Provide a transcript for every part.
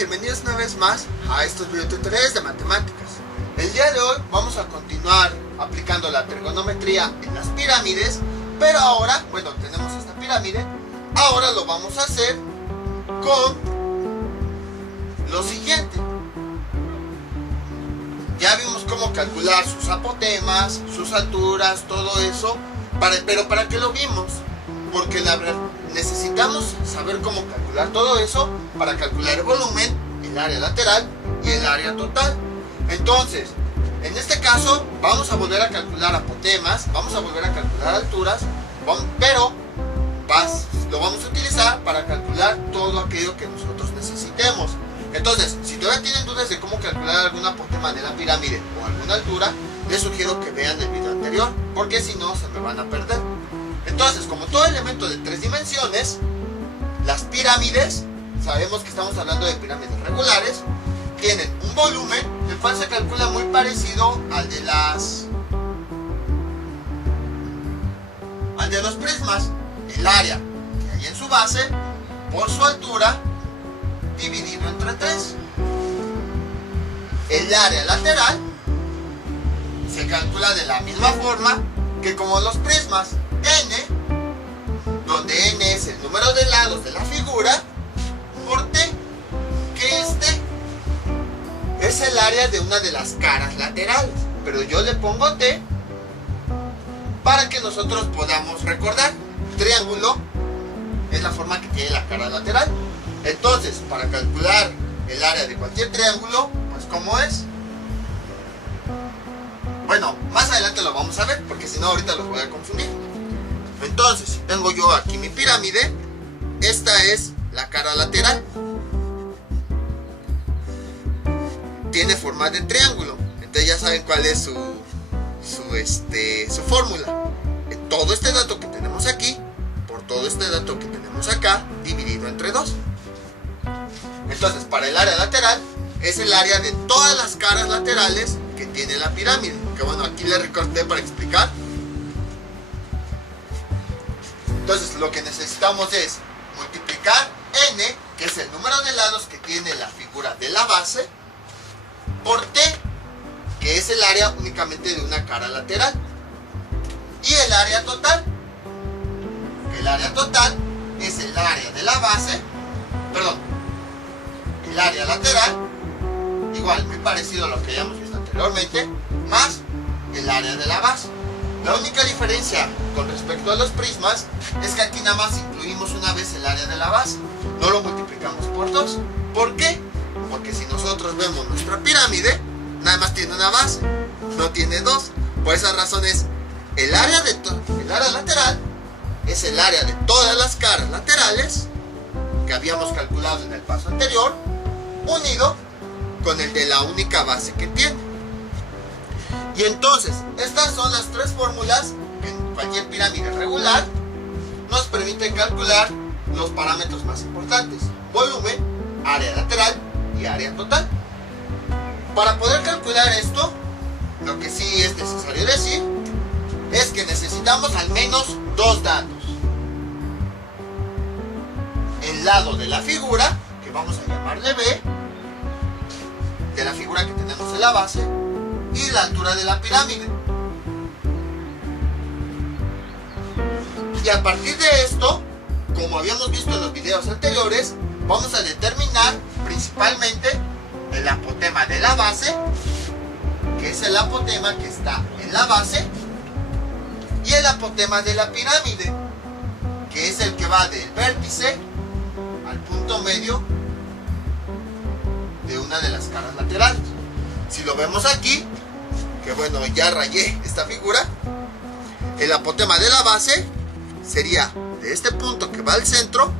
Bienvenidos una vez más a estos videotutoriales de matemáticas. El día de hoy vamos a continuar aplicando la trigonometría en las pirámides, pero ahora, bueno, tenemos esta pirámide, ahora lo vamos a hacer con lo siguiente. Ya vimos cómo calcular sus apotemas, sus alturas, todo eso, pero ¿para qué lo vimos? Porque la verdad necesitamos saber cómo calcular todo eso para calcular el volumen, el área lateral y el área total. Entonces, en este caso vamos a volver a calcular apotemas, vamos a volver a calcular alturas, pero lo vamos a utilizar para calcular todo aquello que nosotros necesitemos. Entonces, si todavía tienen dudas de cómo calcular algún apotema de la pirámide o alguna altura, les sugiero que vean el video anterior, porque si no se me van a perder. Entonces, como todo elemento de 3 dimensiones, las pirámides, sabemos que estamos hablando de pirámides regulares, tienen un volumen, el cual se calcula muy parecido al de los prismas. El área que hay en su base, por su altura, dividido entre 3. El área lateral se calcula de la misma forma que como los prismas. N, donde N es el número de lados de la figura, por T, que este es el área de una de las caras laterales, pero yo le pongo T para que nosotros podamos recordar. Triángulo es la forma que tiene la cara lateral. Entonces, para calcular el área de cualquier triángulo, pues ¿cómo es? Bueno, más adelante lo vamos a ver, porque si no ahorita los voy a confundir. Entonces, si tengo yo aquí mi pirámide, esta es la cara lateral. Tiene forma de triángulo. Entonces ya saben cuál es su fórmula. Todo este dato que tenemos aquí, por todo este dato que tenemos acá, dividido entre 2. Entonces, para el área lateral, es el área de todas las caras laterales que tiene la pirámide. Que bueno, aquí le recorté para explicar. Entonces lo que necesitamos es multiplicar N, que es el número de lados que tiene la figura de la base, por T, que es el área únicamente de una cara lateral, y el área total. El área total es el área de la base, el área lateral, igual, muy parecido a lo que hayamos visto anteriormente, más el área de la base. La única diferencia con respecto a los prismas es que aquí nada más incluimos una vez el área de la base, no lo multiplicamos por 2. ¿Por qué? Porque si nosotros vemos nuestra pirámide, nada más tiene una base, no tiene 2. Por esa razón es el área lateral, es el área de todas las caras laterales que habíamos calculado en el paso anterior, unido con el de la única base que tiene. Y entonces, estas son las 3 fórmulas que en cualquier pirámide regular nos permiten calcular los parámetros más importantes: volumen, área lateral y área total. Para poder calcular esto, lo que sí es necesario decir es que necesitamos al menos 2 datos: el lado de la figura, que vamos a llamarle B, de la figura que tenemos en la base, y la altura de la pirámide. Y a partir de esto, como habíamos visto en los videos anteriores, vamos a determinar principalmente el apotema de la base, que es el apotema que está en la base, y el apotema de la pirámide, que es el que va del vértice al punto medio de una de las caras laterales. Si lo vemos aquí, que bueno, ya rayé esta figura, el apotema de la base sería de este punto que va al centro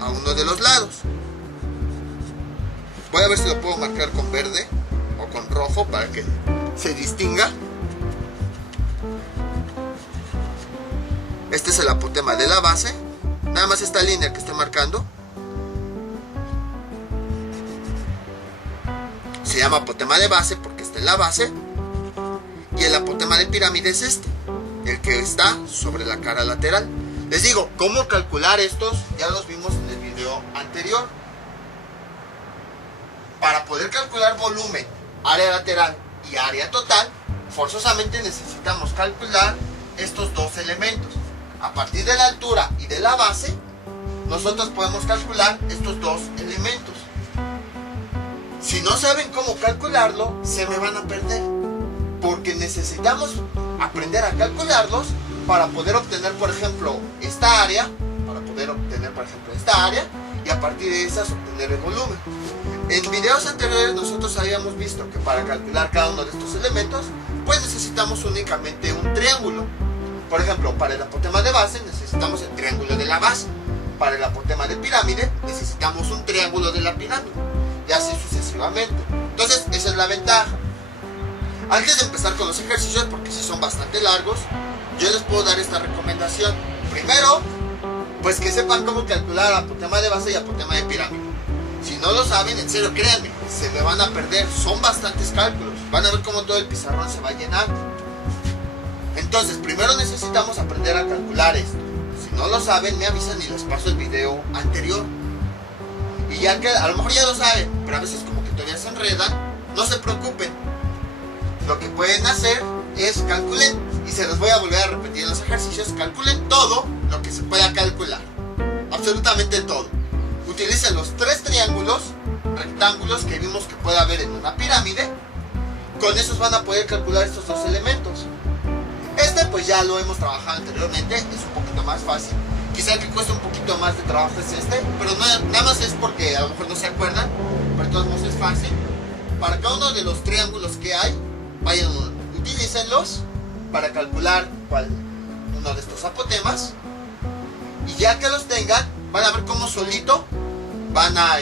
a uno de los lados. Voy a ver si lo puedo marcar con verde o con rojo para que se distinga. Este es el apotema de la base, nada más esta línea que estoy marcando se llama apotema de base porque está en la base, y el apotema de pirámide es este, el que está sobre la cara lateral. Les digo, cómo calcular estos ya los vimos en el video anterior. para poder calcular volumen, área lateral y área total, forzosamente necesitamos calcular estos dos elementos. A partir de la altura y de la base, nosotros podemos calcular estos dos elementos. Si no saben cómo calcularlo, se me van a perder, porque necesitamos aprender a calcularlos para poder obtener, por ejemplo, esta área, y a partir de esas obtener el volumen. En videos anteriores nosotros habíamos visto que para calcular cada uno de estos elementos, pues necesitamos únicamente un triángulo. Por ejemplo, para el apotema de base necesitamos el triángulo de la base. Para el apotema de pirámide necesitamos un triángulo de la pirámide. Y así sucesivamente. Entonces, esa es la ventaja. Antes de empezar con los ejercicios, porque sí son bastante largos, yo les puedo dar esta recomendación. Primero, pues que sepan cómo calcular apotema de base y apotema de pirámide. Si no lo saben, en serio, créanme, se me van a perder. Son bastantes cálculos. Van a ver cómo todo el pizarrón se va a llenar. Entonces, primero necesitamos aprender a calcular esto. Si no lo saben, me avisan y les paso el video anterior. Y ya que a lo mejor ya lo saben, pero a veces como que todavía se enredan, no se preocupen. Lo que pueden hacer es calculen, y se los voy a volver a repetir en los ejercicios, calculen todo lo que se pueda calcular. Absolutamente todo. Utilicen los tres triángulos, rectángulos que vimos que puede haber en una pirámide. Con esos van a poder calcular estos dos elementos. Este pues ya lo hemos trabajado anteriormente, es un poquito más fácil. Quizá el que cuesta un poquito más de trabajo es este, pero nada más es porque a lo mejor no se acuerdan, pero de todos modos es fácil. Para cada uno de los triángulos que hay, utilícenlos para calcular uno de estos apotemas. Y ya que los tengan, van a ver cómo solito van a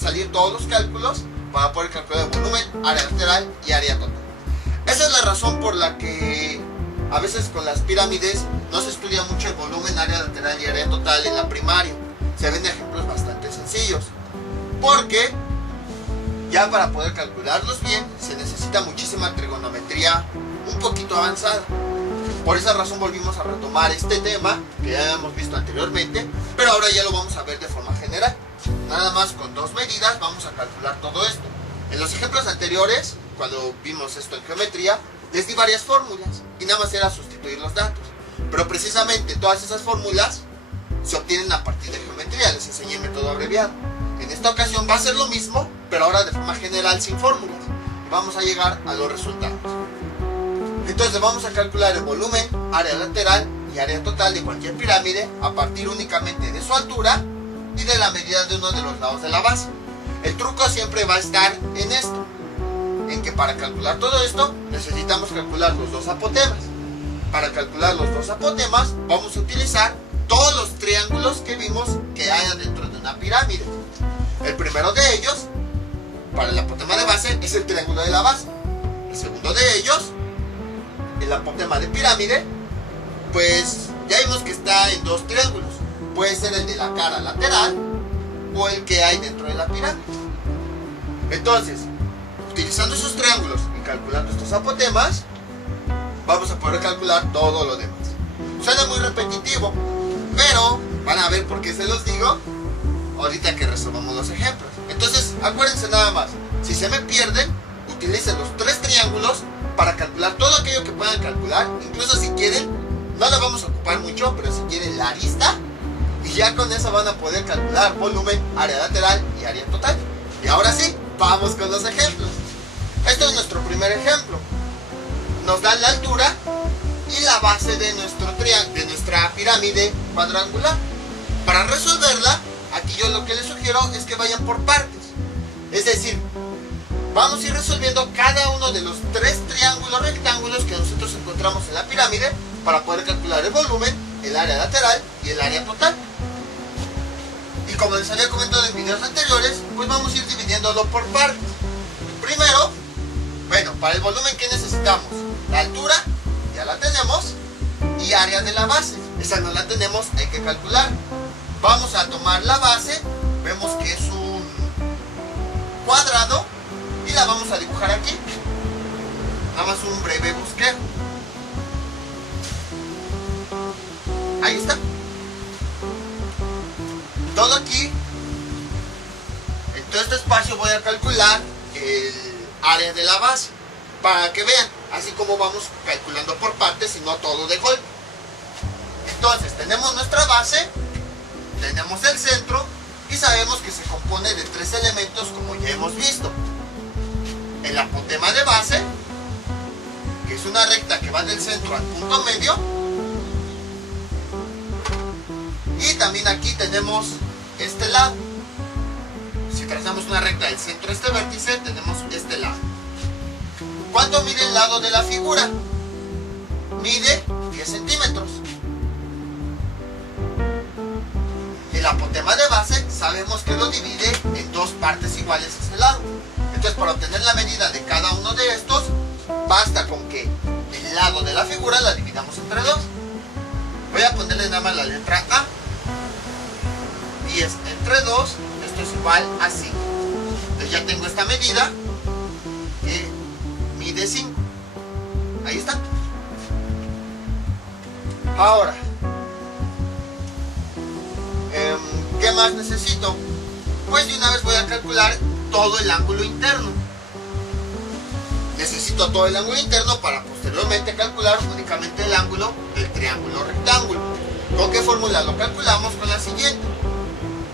salir todos los cálculos para poder calcular el volumen, área lateral y área total. Esa es la razón por la que a veces con las pirámides no se estudia mucho el volumen, área lateral y área total en la primaria. Se ven ejemplos bastante sencillos, porque ya para poder calcularlos bien se necesita muchísima trigonometría un poquito avanzada. Por esa razón volvimos a retomar este tema que ya habíamos visto anteriormente, pero ahora ya lo vamos a ver de forma general. Nada más con dos medidas vamos a calcular todo esto. En los ejemplos anteriores, cuando vimos esto en geometría, les di varias fórmulas y nada más era sustituir los datos. Pero precisamente todas esas fórmulas se obtienen a partir de geometría. Les enseñé el método abreviado. En esta ocasión va a ser lo mismo, pero ahora de forma general sin fórmulas. Y vamos a llegar a los resultados. Entonces vamos a calcular el volumen, área lateral y área total de cualquier pirámide a partir únicamente de su altura y de la medida de uno de los lados de la base. El truco siempre va a estar en esto, en que para calcular todo esto necesitamos calcular los dos apotemas. Para calcular los dos apotemas vamos a utilizar todos los triángulos que vimos que hay dentro de una pirámide. El primero de ellos, para el apotema de base, es el triángulo de la base. El segundo de ellos, el apotema de pirámide, pues ya vimos que está en dos triángulos. Puede ser el de la cara lateral o el que hay dentro de la pirámide. Entonces, utilizando esos triángulos y calculando estos apotemas, vamos a poder calcular todo lo demás. Suena muy repetitivo, pero van a ver por qué se los digo ahorita que resolvamos los ejemplos. Entonces, acuérdense nada más, si se me pierden, utilicen los tres triángulos para calcular todo aquello que puedan calcular. Incluso si quieren, no lo vamos a ocupar mucho, pero si quieren la arista, y ya con eso van a poder calcular volumen, área lateral y área total. Y ahora sí, vamos con los ejemplos. Este es nuestro primer ejemplo. Nos dan la altura y la base de nuestra pirámide cuadrangular. Para resolverla, aquí yo lo que les sugiero es que vayan por partes. Es decir, vamos a ir resolviendo cada uno de los tres triángulos rectángulos que nosotros encontramos en la pirámide para poder calcular el volumen, el área lateral y el área total. Y como les había comentado en videos anteriores, pues vamos a ir dividiéndolo por partes. Primero, bueno, para el volumen, ¿qué necesitamos? La altura, ya la tenemos, y área de la base, esa no la tenemos, hay que calcular. Vamos a tomar la base, vemos que es un cuadrado, y la vamos a dibujar aquí. Nada más un breve bosquejo. Ahí está. Todo aquí. todo este espacio voy a calcular el área de la base, para que vean, así como vamos calculando por partes y no todo de golpe. Entonces tenemos nuestra base, tenemos el centro y sabemos que se compone de 3 elementos, como ya hemos visto. El apotema de base, que es una recta que va del centro al punto medio, y también aquí tenemos este lado. Si trazamos una recta del centro a este vértice, tenemos este lado. ¿Cuánto mide el lado de la figura? Mide 10 centímetros. El apotema de base sabemos que lo divide en 2 partes iguales este lado. Entonces, para obtener la medida de cada uno de estos, basta con que el lado de la figura la dividamos entre 2. Voy a ponerle nada más la letra A. 10 entre 2, esto es igual a 5. Entonces ya tengo esta medida que mide 5. Ahí está. Ahora, ¿qué más necesito? Pues de una vez voy a calcular todo el ángulo interno. Necesito todo el ángulo interno para posteriormente calcular únicamente el ángulo del triángulo rectángulo. ¿Con qué fórmula lo calculamos? Con la siguiente.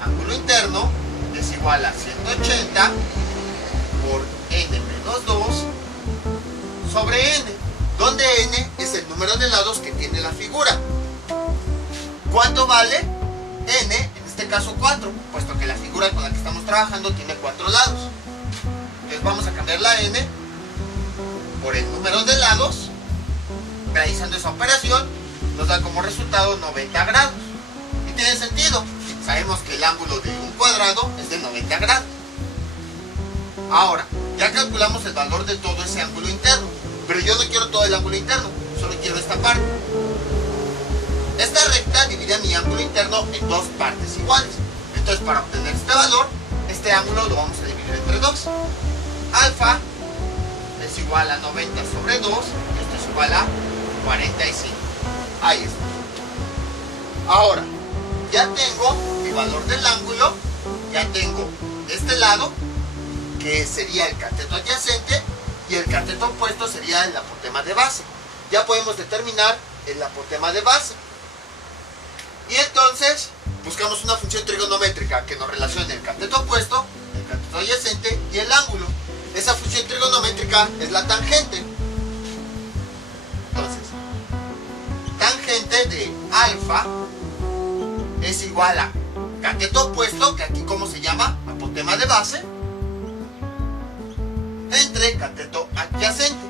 Ángulo interno es igual a 180 por n menos 2 sobre n, donde n es el número de lados que tiene la figura. ¿Cuánto vale? N, en este caso 4, puesto que la figura con la que estamos trabajando tiene 4 lados. Entonces vamos a cambiar la n por el número de lados. Realizando esa operación nos da como resultado 90 grados. Y tiene sentido. Sabemos que el ángulo de un cuadrado es de 90 grados. Ahora, ya calculamos el valor de todo ese ángulo interno. Pero yo no quiero todo el ángulo interno, solo quiero esta parte. Esta recta divide mi ángulo interno en 2 partes iguales. Entonces, para obtener este valor, este ángulo lo vamos a dividir entre 2. Alfa es igual a 90 sobre 2, esto es igual a 45. Ahí está. Ahora, ya tengo mi valor del ángulo, ya tengo de este lado, que sería el cateto adyacente, y el cateto opuesto sería el apotema de base. Ya podemos determinar el apotema de base. Y entonces buscamos una función trigonométrica que nos relacione el cateto opuesto, el cateto adyacente y el ángulo. Esa función trigonométrica es la tangente. Entonces, tangente de alfa es igual a cateto opuesto, que aquí como se llama, apotema de base, entre cateto adyacente.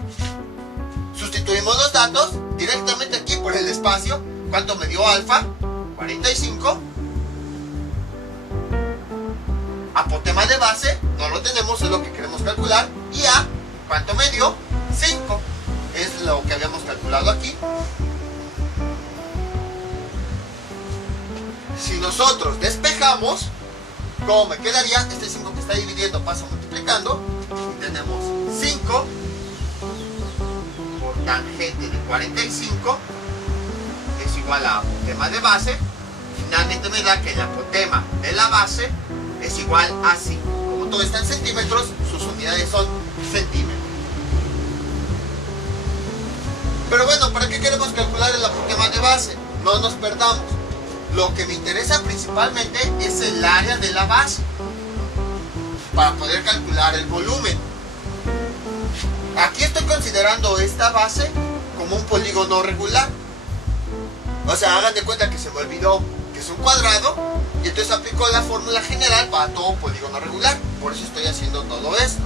Sustituimos los datos directamente aquí por el espacio. ¿Cuánto me dio alfa? 45. Apotema de base, no lo tenemos, es lo que queremos calcular. Y A, ¿cuánto me dio? 5. Es lo que habíamos calculado aquí. Si nosotros despejamos, ¿cómo me quedaría? Este 5 que está dividiendo pasa multiplicando. Y tenemos 5 por tangente de 45 es igual a apotema de base. Finalmente me da que el apotema de la base es igual a 5. Como todo está en centímetros, sus unidades son centímetros. Pero bueno, ¿para qué queremos calcular el apotema de base? No nos perdamos. Lo que me interesa principalmente es el área de la base, para poder calcular el volumen. Aquí estoy considerando esta base como un polígono regular. O sea, hagan de cuenta que se me olvidó que es un cuadrado, y entonces aplico la fórmula general para todo polígono regular. Por eso estoy haciendo todo esto.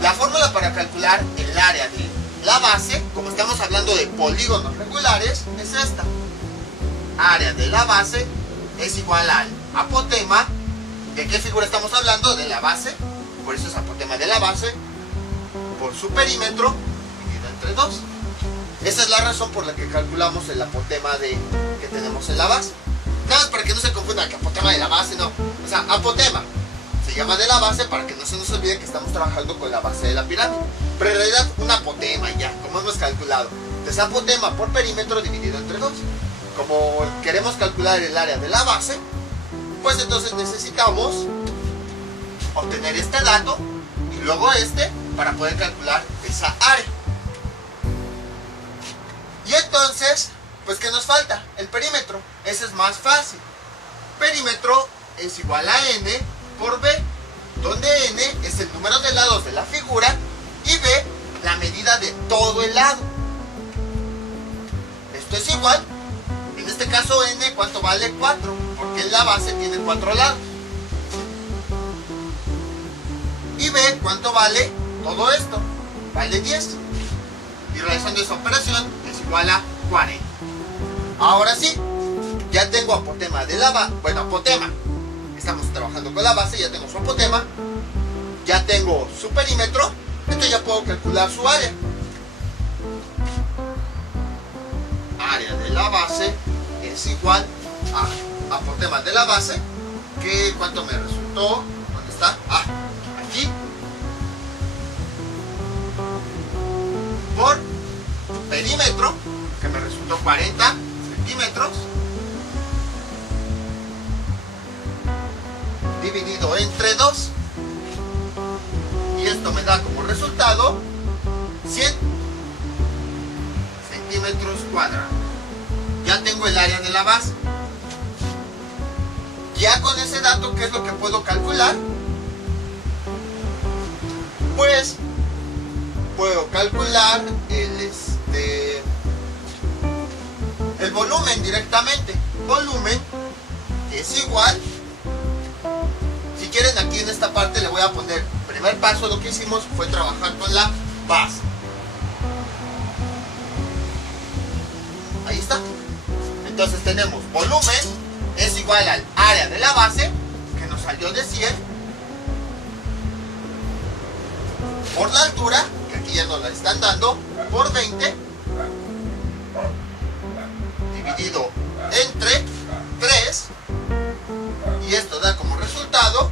La fórmula para calcular el área de la base, como estamos hablando de polígonos regulares, es esta. Área de la base es igual al apotema. ¿De qué figura estamos hablando? De la base. Por eso es apotema de la base por su perímetro dividido entre 2. Esa es la razón por la que calculamos el apotema que tenemos en la base. Nada más para que no se confunda, que apotema de la base, no. O sea, apotema se llama de la base para que no se nos olvide que estamos trabajando con la base de la pirámide. Pero en realidad un apotema ya, como hemos calculado. Entonces apotema por perímetro dividido entre 2. Como queremos calcular el área de la base, pues entonces necesitamos obtener este dato y luego este para poder calcular esa área. Y entonces, pues ¿qué nos falta? El perímetro. Ese es más fácil. Perímetro es igual a n por b, donde n es el número de lados de la figura y b la medida de todo el lado. Esto es igual, en este caso n, ¿cuánto vale? 4, porque la base tiene 4 lados. Y b, ¿cuánto vale todo esto? Vale 10. Y realizando esa operación es igual a 40. Ahora sí, ya tengo apotema de la base. Bueno, apotema. Estamos trabajando con la base, ya tengo su apotema. Ya tengo su perímetro. Entonces ya puedo calcular su área. Área de la base es igual a apotema de la base. Que ¿cuánto me resultó? ¿Dónde está? Ah, aquí. Por perímetro, que me resultó 40 centímetros, dividido entre 2, y esto me da como resultado 100 centímetros cuadrados. Ya tengo el área de la base. Ya con ese dato, ¿qué es lo que puedo calcular? Pues puedo calcular el volumen directamente. Volumen es igual, si quieren aquí en esta parte le voy a poner, primer paso lo que hicimos fue trabajar con la base. Ahí está. Entonces tenemos volumen es igual al área de la base, que nos salió de 100, por la altura, que aquí ya nos la están dando, por 20, dividido entre 3, y esto da como resultado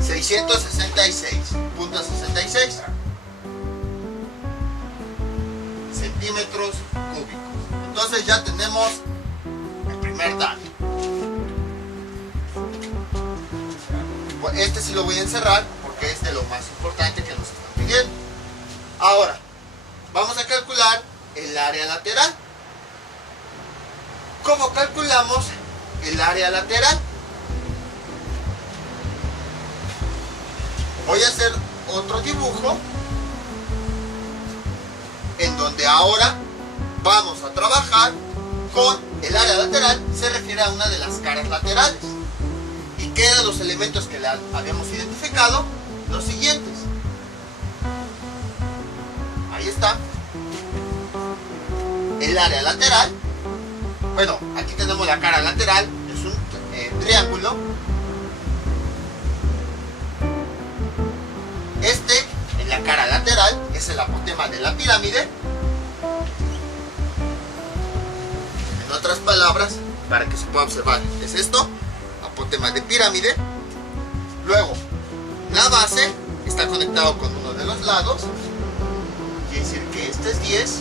666.66 centímetros cúbicos. Entonces ya tenemos el primer dato. Este sí lo voy a encerrar porque es de lo más importante que nos están pidiendo. Ahora, vamos a calcular el área lateral. ¿Cómo calculamos el área lateral? Voy a hacer otro dibujo en donde ahora vamos a trabajar con el área lateral. Se refiere a una de las caras laterales. ¿Y qué eran los elementos que habíamos identificado? Los siguientes. Ahí está. El área lateral. Bueno, aquí tenemos la cara lateral. Es un triángulo. Este, en la cara lateral, es el apotema de la pirámide. En otras palabras, para que se pueda observar, es esto. Apotema de pirámide. Luego, la base está conectado con uno de los lados. Quiere decir que este es 10.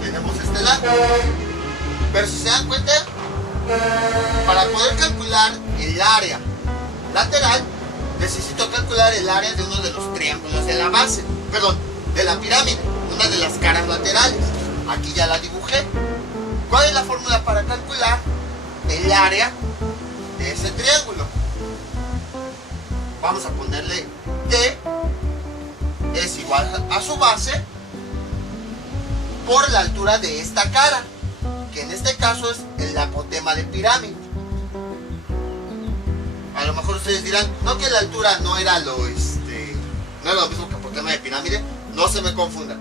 Y tenemos este lado. Pero si se dan cuenta, para poder calcular el área lateral, necesito calcular el área de uno de los triángulos de la base. Perdón, de la pirámide, una de las caras laterales. Aquí ya la dibujé. ¿Cuál es la fórmula para calcular el área de ese triángulo? Vamos a ponerle D es igual a su base por la altura de esta cara, que en este caso es el apotema de pirámide. A lo mejor ustedes dirán, no, que la altura no era lo mismo que apotema de pirámide. No se me confundan.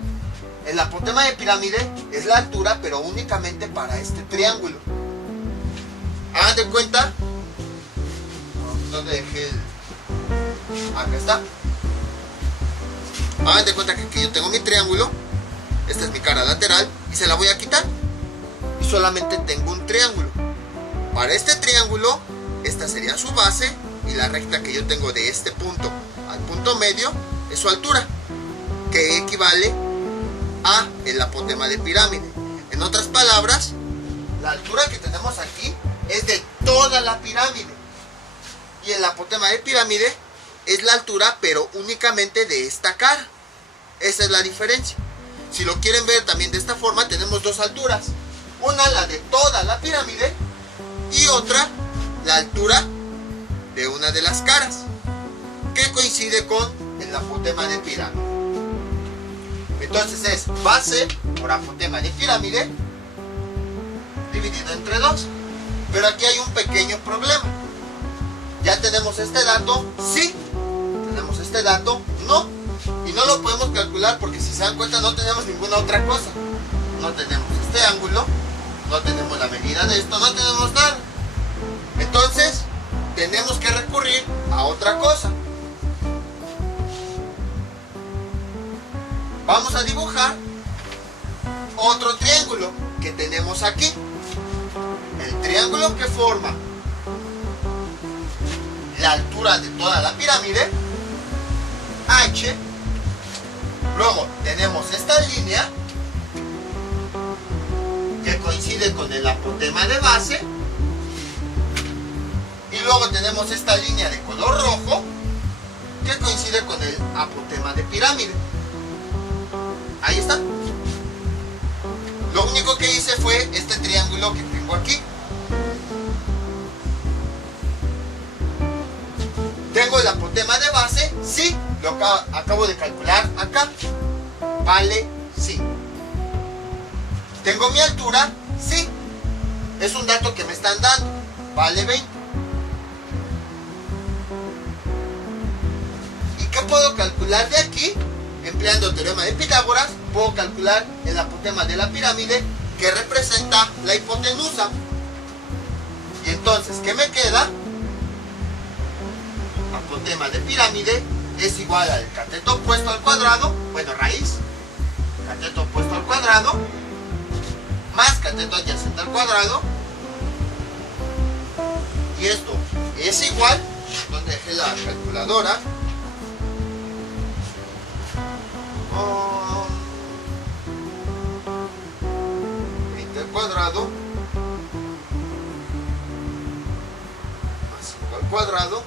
El apotema de pirámide es la altura, pero únicamente para este triángulo. Hagan de cuenta. ¿Dónde dejé el...? Acá está. Hagan de cuenta que aquí yo tengo mi triángulo. Esta es mi cara lateral y se la voy a quitar. Y solamente tengo un triángulo. Para este triángulo, esta sería su base, y la recta que yo tengo de este punto al punto punto medio es su altura, que equivale a el apotema de pirámide. En otras palabras, la altura que tenemos aquí es de toda la pirámide. Y el apotema de pirámide es la altura, pero únicamente de esta cara. Esa es la diferencia. Si lo quieren ver también de esta forma, tenemos dos alturas. Una, la de toda la pirámide, y otra, la altura de una de las caras, que coincide con el apotema de pirámide. Entonces es base por apotema de pirámide dividido entre 2. Pero aquí hay un pequeño problema. Ya tenemos este dato, sí. Tenemos este dato, no. Y no lo podemos calcular porque, si se dan cuenta, no tenemos ninguna otra cosa. No tenemos este ángulo, no tenemos la medida de esto, no tenemos nada. Entonces tenemos que recurrir a otra cosa. Vamos a dibujar otro triángulo que tenemos aquí. El triángulo que forma la altura de toda la pirámide, H. Luego tenemos esta línea que coincide con el apotema de base. Y luego tenemos esta línea de color rojo que coincide con el apotema de pirámide. Ahí está. Lo único que hice fue este triángulo que tengo aquí. ¿Tengo el apotema de base? Sí, lo acabo de calcular acá. Vale 5. ¿Tengo mi altura? Sí. Es un dato que me están dando. Vale 20. ¿Y qué puedo calcular de aquí? Empleando el teorema de Pitágoras, puedo calcular el apotema de la pirámide, que representa la hipotenusa. Y entonces, ¿qué me queda? Apotema de pirámide es igual al cateto opuesto al cuadrado, bueno, raíz, cateto opuesto al cuadrado, más cateto adyacente al cuadrado. Y esto es igual, donde dejé la calculadora, 20 al cuadrado más 5 al cuadrado,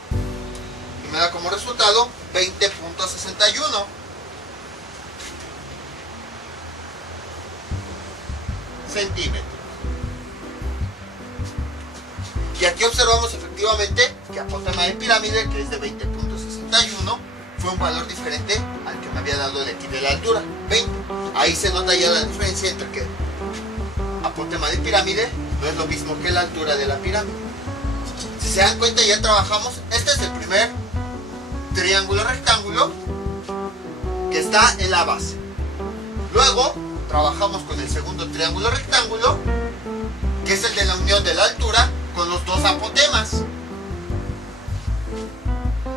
y me da como resultado 20.61 centímetros. Y aquí observamos efectivamente que apotema de pirámide, que es de 20.61, fue un valor diferente al que me había dado de aquí de la altura, 20. Ahí se nota ya la diferencia entre que apotema de pirámide no es lo mismo que la altura de la pirámide. Si se dan cuenta, ya trabajamos. Este es el primer triángulo rectángulo que está en la base. Luego trabajamos con el segundo triángulo rectángulo, que es el de la unión de la altura con los dos apotemas.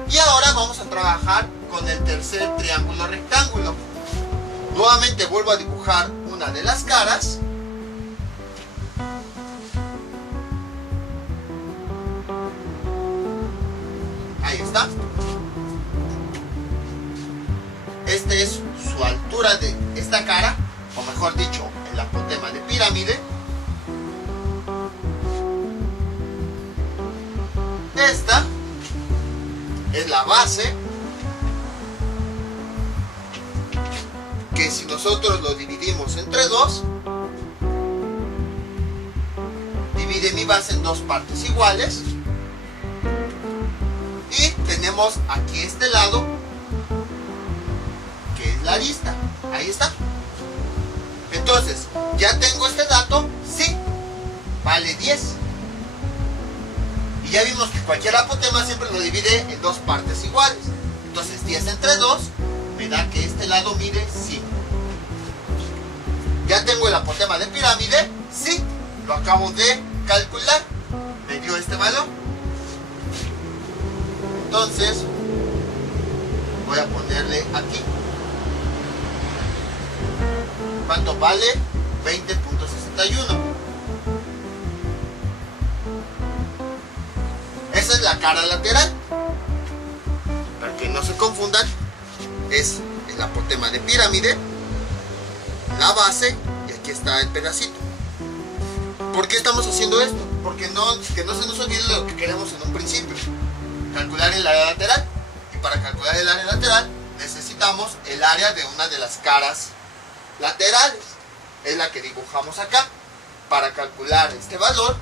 Y ahora vamos a trabajar con el tercer triángulo rectángulo. Nuevamente vuelvo a dibujar una de las caras. Ahí está. Este es su altura de esta cara, o mejor dicho, el apotema de pirámide. Esta es la base, que si nosotros lo dividimos entre 2, divide mi base en dos partes iguales. Y tenemos aquí este lado, que es la arista. Ahí está. Entonces, ¿ya tengo este dato? Sí, vale 10. Y ya vimos que cualquier apotema siempre lo divide en dos partes iguales. Entonces 10 entre 2 me da que este lado mide 5. ¿Ya tengo el apotema de pirámide? Sí, lo acabo de calcular. Me dio este valor. Entonces voy a ponerle aquí. ¿Cuánto vale? 20.61. Esa es la cara lateral. que no se confundan, es el apotema de pirámide, la base, y aquí está el pedacito. ¿Por qué estamos haciendo esto? Porque que no se nos olvide lo que queremos en un principio: calcular el área lateral. Y para calcular el área lateral necesitamos el área de una de las caras laterales. Es la que dibujamos acá. Para calcular este valor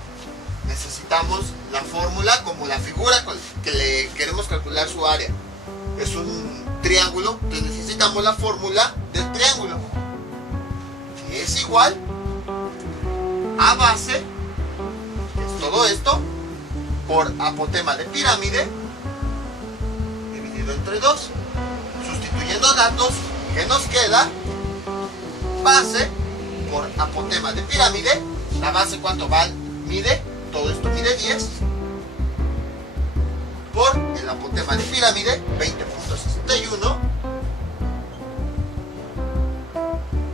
necesitamos la fórmula, como la figura con que le queremos calcular su área es un triángulo, entonces necesitamos la fórmula del triángulo, que es igual a base, que es todo esto, por apotema de pirámide dividido entre 2. Sustituyendo datos, ¿qué nos queda? Base por apotema de pirámide. La base, ¿cuánto vale? Mide, todo esto mide 10, por el apotema de pirámide, 20.61,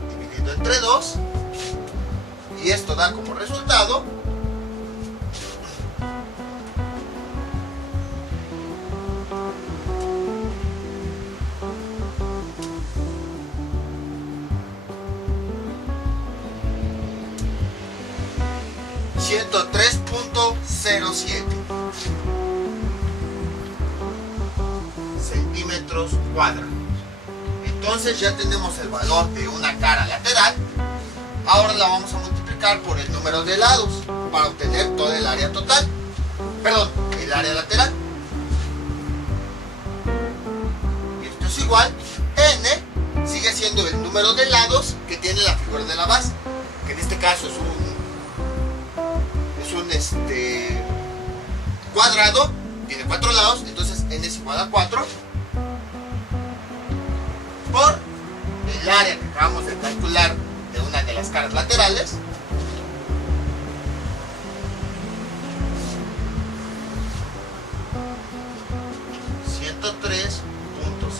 dividido entre 2, y esto da como resultado 103.07 centímetros cuadrados. Entonces ya tenemos el valor de una cara lateral. Ahora la vamos a multiplicar por el número de lados para obtener todo el área total. Perdón, el área lateral. Y esto es igual, n sigue siendo el número de lados que tiene la figura de la base, que en este caso es un cuadrado, tiene 4 lados, entonces n es igual a 4 por el área que acabamos de calcular de una de las caras laterales,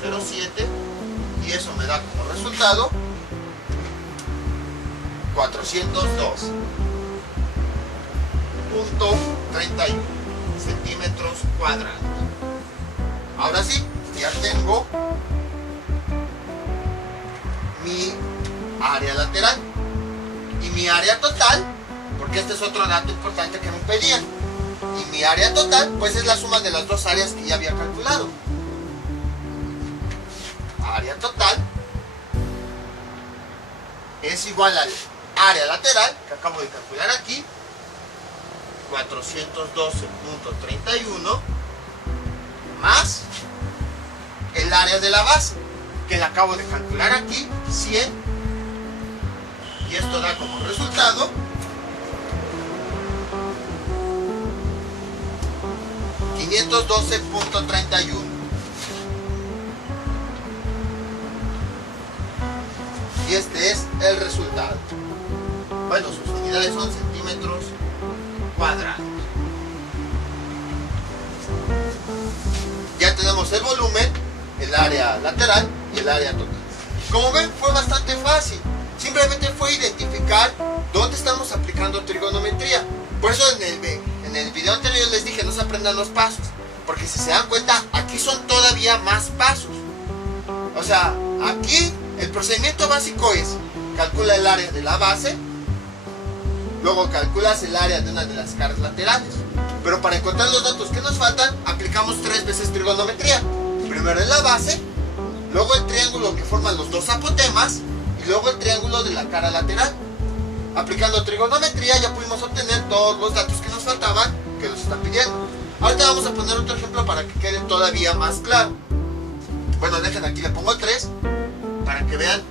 .07, y eso me da como resultado 402.31 centímetros cuadrados. Ahora sí, ya tengo mi área lateral y mi área total, porque este es otro dato importante que me pedían. Y mi área total, pues es la suma de las dos áreas que ya había calculado. Área total es igual al área lateral que acabo de calcular aquí, 412.31, más el área de la base que la acabo de calcular aquí, 100, y esto da como resultado 512.31. Y este es el resultado. Bueno, sus unidades son centímetros cuadrados. Ya tenemos el volumen, el área lateral y el área total. Como ven, fue bastante fácil. Simplemente fue identificar dónde estamos aplicando trigonometría. Por eso en el video anterior les dije no se aprendan los pasos, porque si se dan cuenta, aquí son todavía más pasos. O sea, aquí el procedimiento básico es: calcula el área de la base, luego calculas el área de una de las caras laterales. Pero para encontrar los datos que nos faltan, aplicamos 3 veces trigonometría. Primero en la base, luego el triángulo que forman los dos apotemas, y luego el triángulo de la cara lateral. Aplicando trigonometría ya pudimos obtener todos los datos que nos faltaban, que nos están pidiendo. Ahorita vamos a poner otro ejemplo para que quede todavía más claro. Bueno, dejen aquí, le pongo 3 para que vean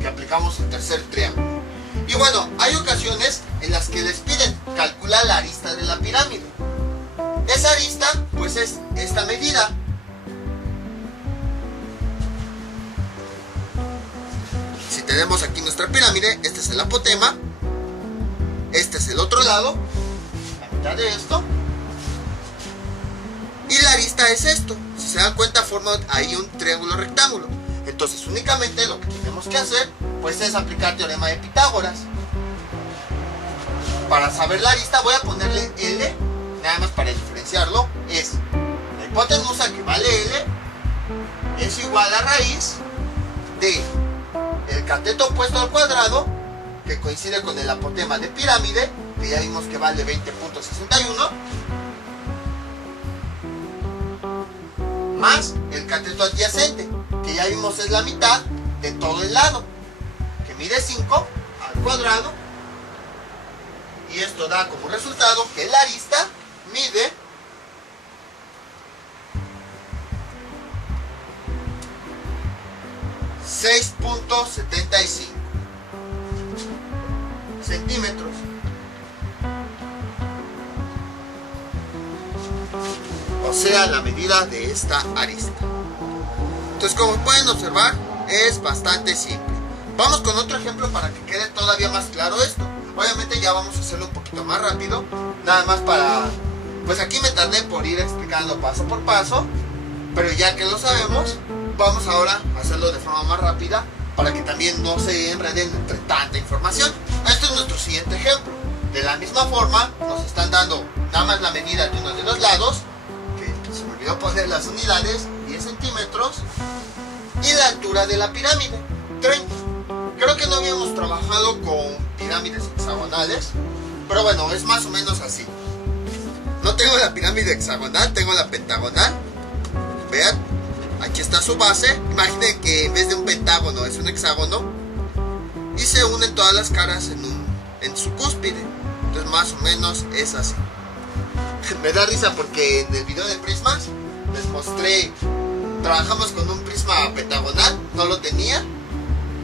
que aplicamos el tercer triángulo. Y bueno, hay ocasiones en las que les piden calcular la arista de la pirámide. Esa arista, pues es esta medida. Si tenemos aquí nuestra pirámide, este es el apotema, este es el otro lado, la mitad de esto, y la arista es esto. Si se dan cuenta, forma ahí un triángulo rectángulo. Entonces únicamente lo que tenemos que hacer, pues es aplicar teorema de Pitágoras. Para saber la arista voy a ponerle L, nada más para diferenciarlo, es la hipotenusa, que vale L, es igual a raíz de el cateto opuesto al cuadrado, que coincide con el apotema de pirámide, que ya vimos que vale 20.61, más el cateto adyacente, que ya vimos es la mitad de todo el lado, que mide 5 al cuadrado, y esto da como resultado que la arista mide 6.75 centímetros. O sea, la medida de esta arista. Entonces, como pueden observar, es bastante simple. Vamos con otro ejemplo para que quede todavía más claro esto. Obviamente ya vamos a hacerlo un poquito más rápido, nada más para... Pues aquí me tardé por ir explicando paso por paso, pero ya que lo sabemos, vamos ahora a hacerlo de forma más rápida para que también no se enreden entre tanta información. Este es nuestro siguiente ejemplo. De la misma forma, nos están dando nada más la medida de uno de los lados, que se me olvidó poner las unidades, 10 centímetros, y la altura de la pirámide, 30. Creo que no habíamos trabajado con pirámides hexagonales, pero bueno, es más o menos así. No tengo la pirámide hexagonal, tengo la pentagonal. Vean, aquí está su base. Imaginen que en vez de un pentágono es un hexágono y se unen todas las caras en su cúspide. Entonces más o menos es así. Me da risa porque en el video de prismas les mostré, trabajamos con un prisma pentagonal, no lo tenía,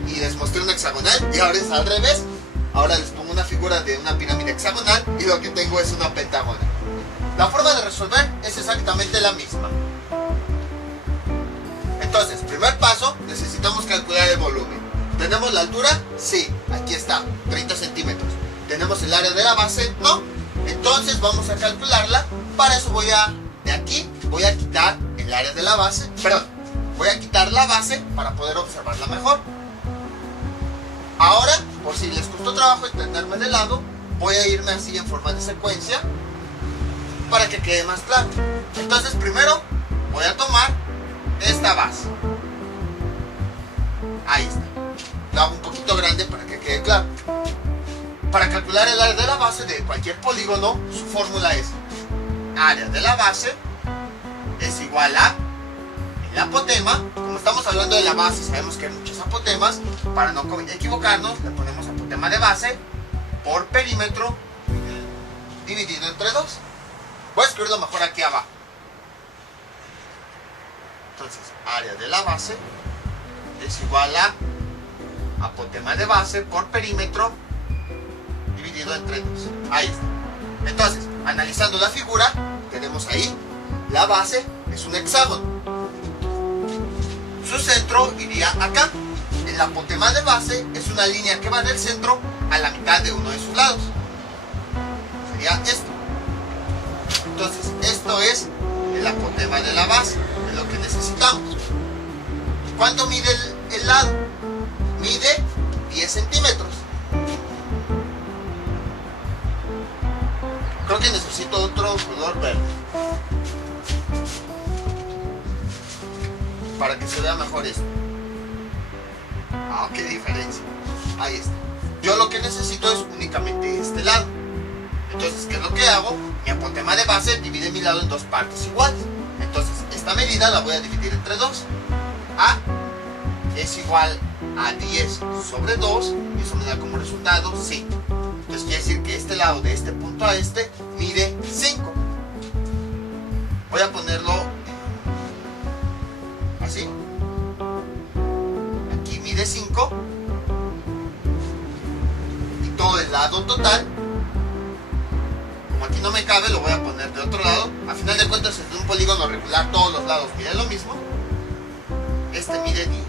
y les mostré un hexagonal, y ahora es al revés. Ahora les pongo una figura de una pirámide hexagonal y lo que tengo es una pentagonal. La forma de resolver es exactamente la misma. Entonces, primer paso, necesitamos calcular el volumen. ¿Tenemos la altura? Sí, aquí está, 30 centímetros. ¿Tenemos el área de la base? No. Entonces vamos a calcularla. Para eso de aquí voy a quitar el área de la base. Perdón, voy a quitar la base para poder observarla mejor. Ahora, por si les costó trabajo entenderme de lado, voy a irme así en forma de secuencia para que quede más claro. Entonces primero voy a tomar esta base. Ahí está. Lo hago un poquito grande para que quede claro. Para calcular el área de la base de cualquier polígono, su fórmula es área de la base es igual a el apotema. Como estamos hablando de la base, sabemos que hay muchos apotemas. Para no equivocarnos, le ponemos apotema de base por perímetro dividido entre 2. Voy a escribirlo mejor aquí abajo. Entonces, área de la base es igual a apotema de base por perímetro dividido entre 2. Ahí está. Entonces, analizando la figura, tenemos ahí la base es un hexágono. Su centro iría acá. El apotema de base es una línea que va del centro a la mitad de uno de sus lados. Sería esto. Entonces, esto es el apotema de la base, es lo que necesitamos. ¿Cuánto mide el lado? Mide 10 centímetros. Creo que necesito otro color verde para que se vea mejor esto. Ah, qué diferencia. Ahí está. Yo lo que necesito es únicamente este lado. Entonces, ¿qué es lo que hago? Mi apotema de base divide mi lado en dos partes iguales. Entonces, esta medida la voy a dividir entre 2. A es igual a 10 sobre 2. Y eso me da como resultado 5. Entonces, quiere decir que este lado de este punto a este mide 5. Voy a ponerlo así. Aquí mide 5. Y todo el lado total, como aquí no me cabe, lo voy a poner de otro lado. A final de cuentas, en un polígono regular todos los lados miden lo mismo. Este mide 10.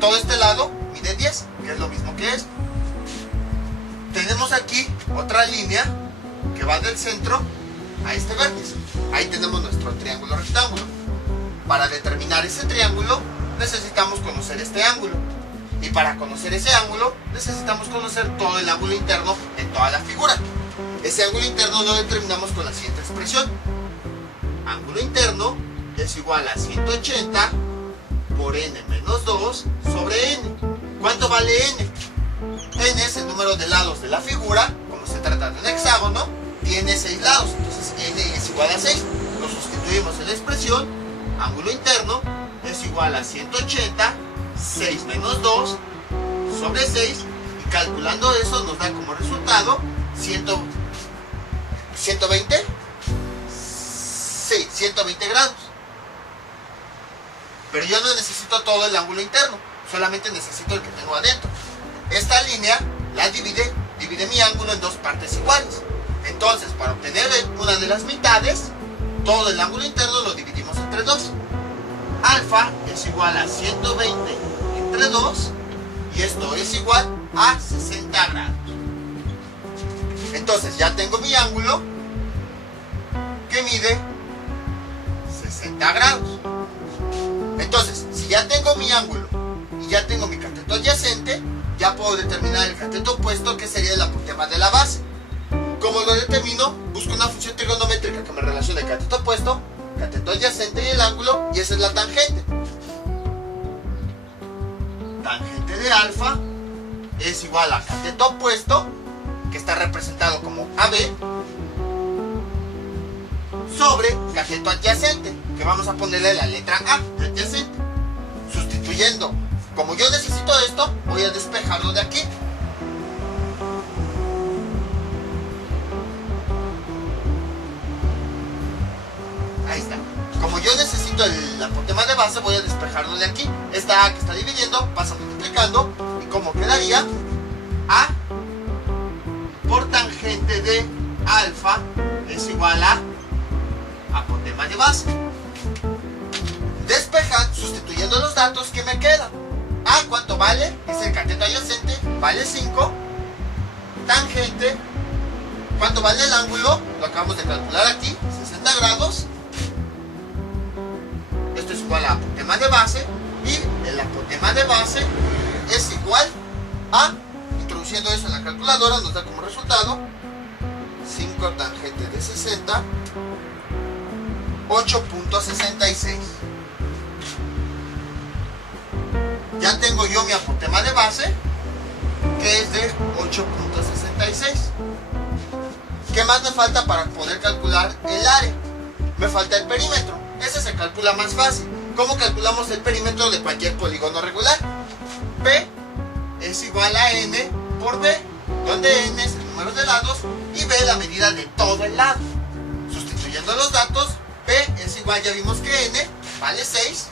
Todo este lado mide 10, que es lo mismo que esto. Tenemos aquí otra línea que va del centro a este vértice. Ahí tenemos nuestro triángulo rectángulo. Para determinar ese triángulo necesitamos conocer este ángulo. Y para conocer ese ángulo necesitamos conocer todo el ángulo interno en toda la figura. Ese ángulo interno lo determinamos con la siguiente expresión. Ángulo interno es igual a 180 por n menos 2 sobre n. ¿Cuánto vale n? N es el número de lados de la figura. Como se trata de un hexágono, tiene 6 lados, entonces n es igual a 6. Lo sustituimos en la expresión. Ángulo interno es igual a 180, 6 menos 2 sobre 6, y calculando eso nos da como resultado 120. Sí, 120 grados. Pero yo no necesito todo el ángulo interno, solamente necesito el que tengo adentro. Esta línea la divide mi ángulo en dos partes iguales. Entonces, para obtener una de las mitades, todo el ángulo interno lo dividimos entre 2. Alfa es igual a 120 entre 2, y esto es igual a 60 grados. Entonces ya tengo mi ángulo que mide 60 grados. Entonces, si ya tengo mi ángulo y ya tengo mi cateto adyacente, ya puedo determinar el cateto opuesto, que sería el apotema de la base. ¿Cómo lo determino? Busco una función trigonométrica que me relacione el cateto opuesto, cateto adyacente y el ángulo, y esa es la tangente. Tangente de alfa es igual a cateto opuesto, que está representado como AB, sobre cateto adyacente, que vamos a ponerle la letra A de adyacente. Sustituyendo, como yo necesito esto, voy a despejarlo de aquí. Ahí está. Como yo necesito el apotema de base, voy a despejarlo de aquí. Esta A que está dividiendo pasa multiplicando, y como quedaría, A por tangente de alfa es igual a apotema de base. Despejan, sustituyendo los datos, que me quedan. A, ¿cuánto vale? Es el cateto adyacente, vale 5. Tangente, ¿cuánto vale el ángulo? Lo acabamos de calcular aquí, 60 grados. Esto es igual a apotema de base, y el apotema de base es igual a, introduciendo eso en la calculadora, nos da como resultado 5 tangente de 60, 8.66. Ya tengo yo mi apotema de base, que es de 8.66. ¿Qué más me falta para poder calcular el área? Me falta el perímetro. Ese se calcula más fácil. ¿Cómo calculamos el perímetro de cualquier polígono regular? P es igual a n por b, donde n es el número de lados y b la medida de todo el lado. Sustituyendo los datos, p es igual, ya vimos que n vale 6,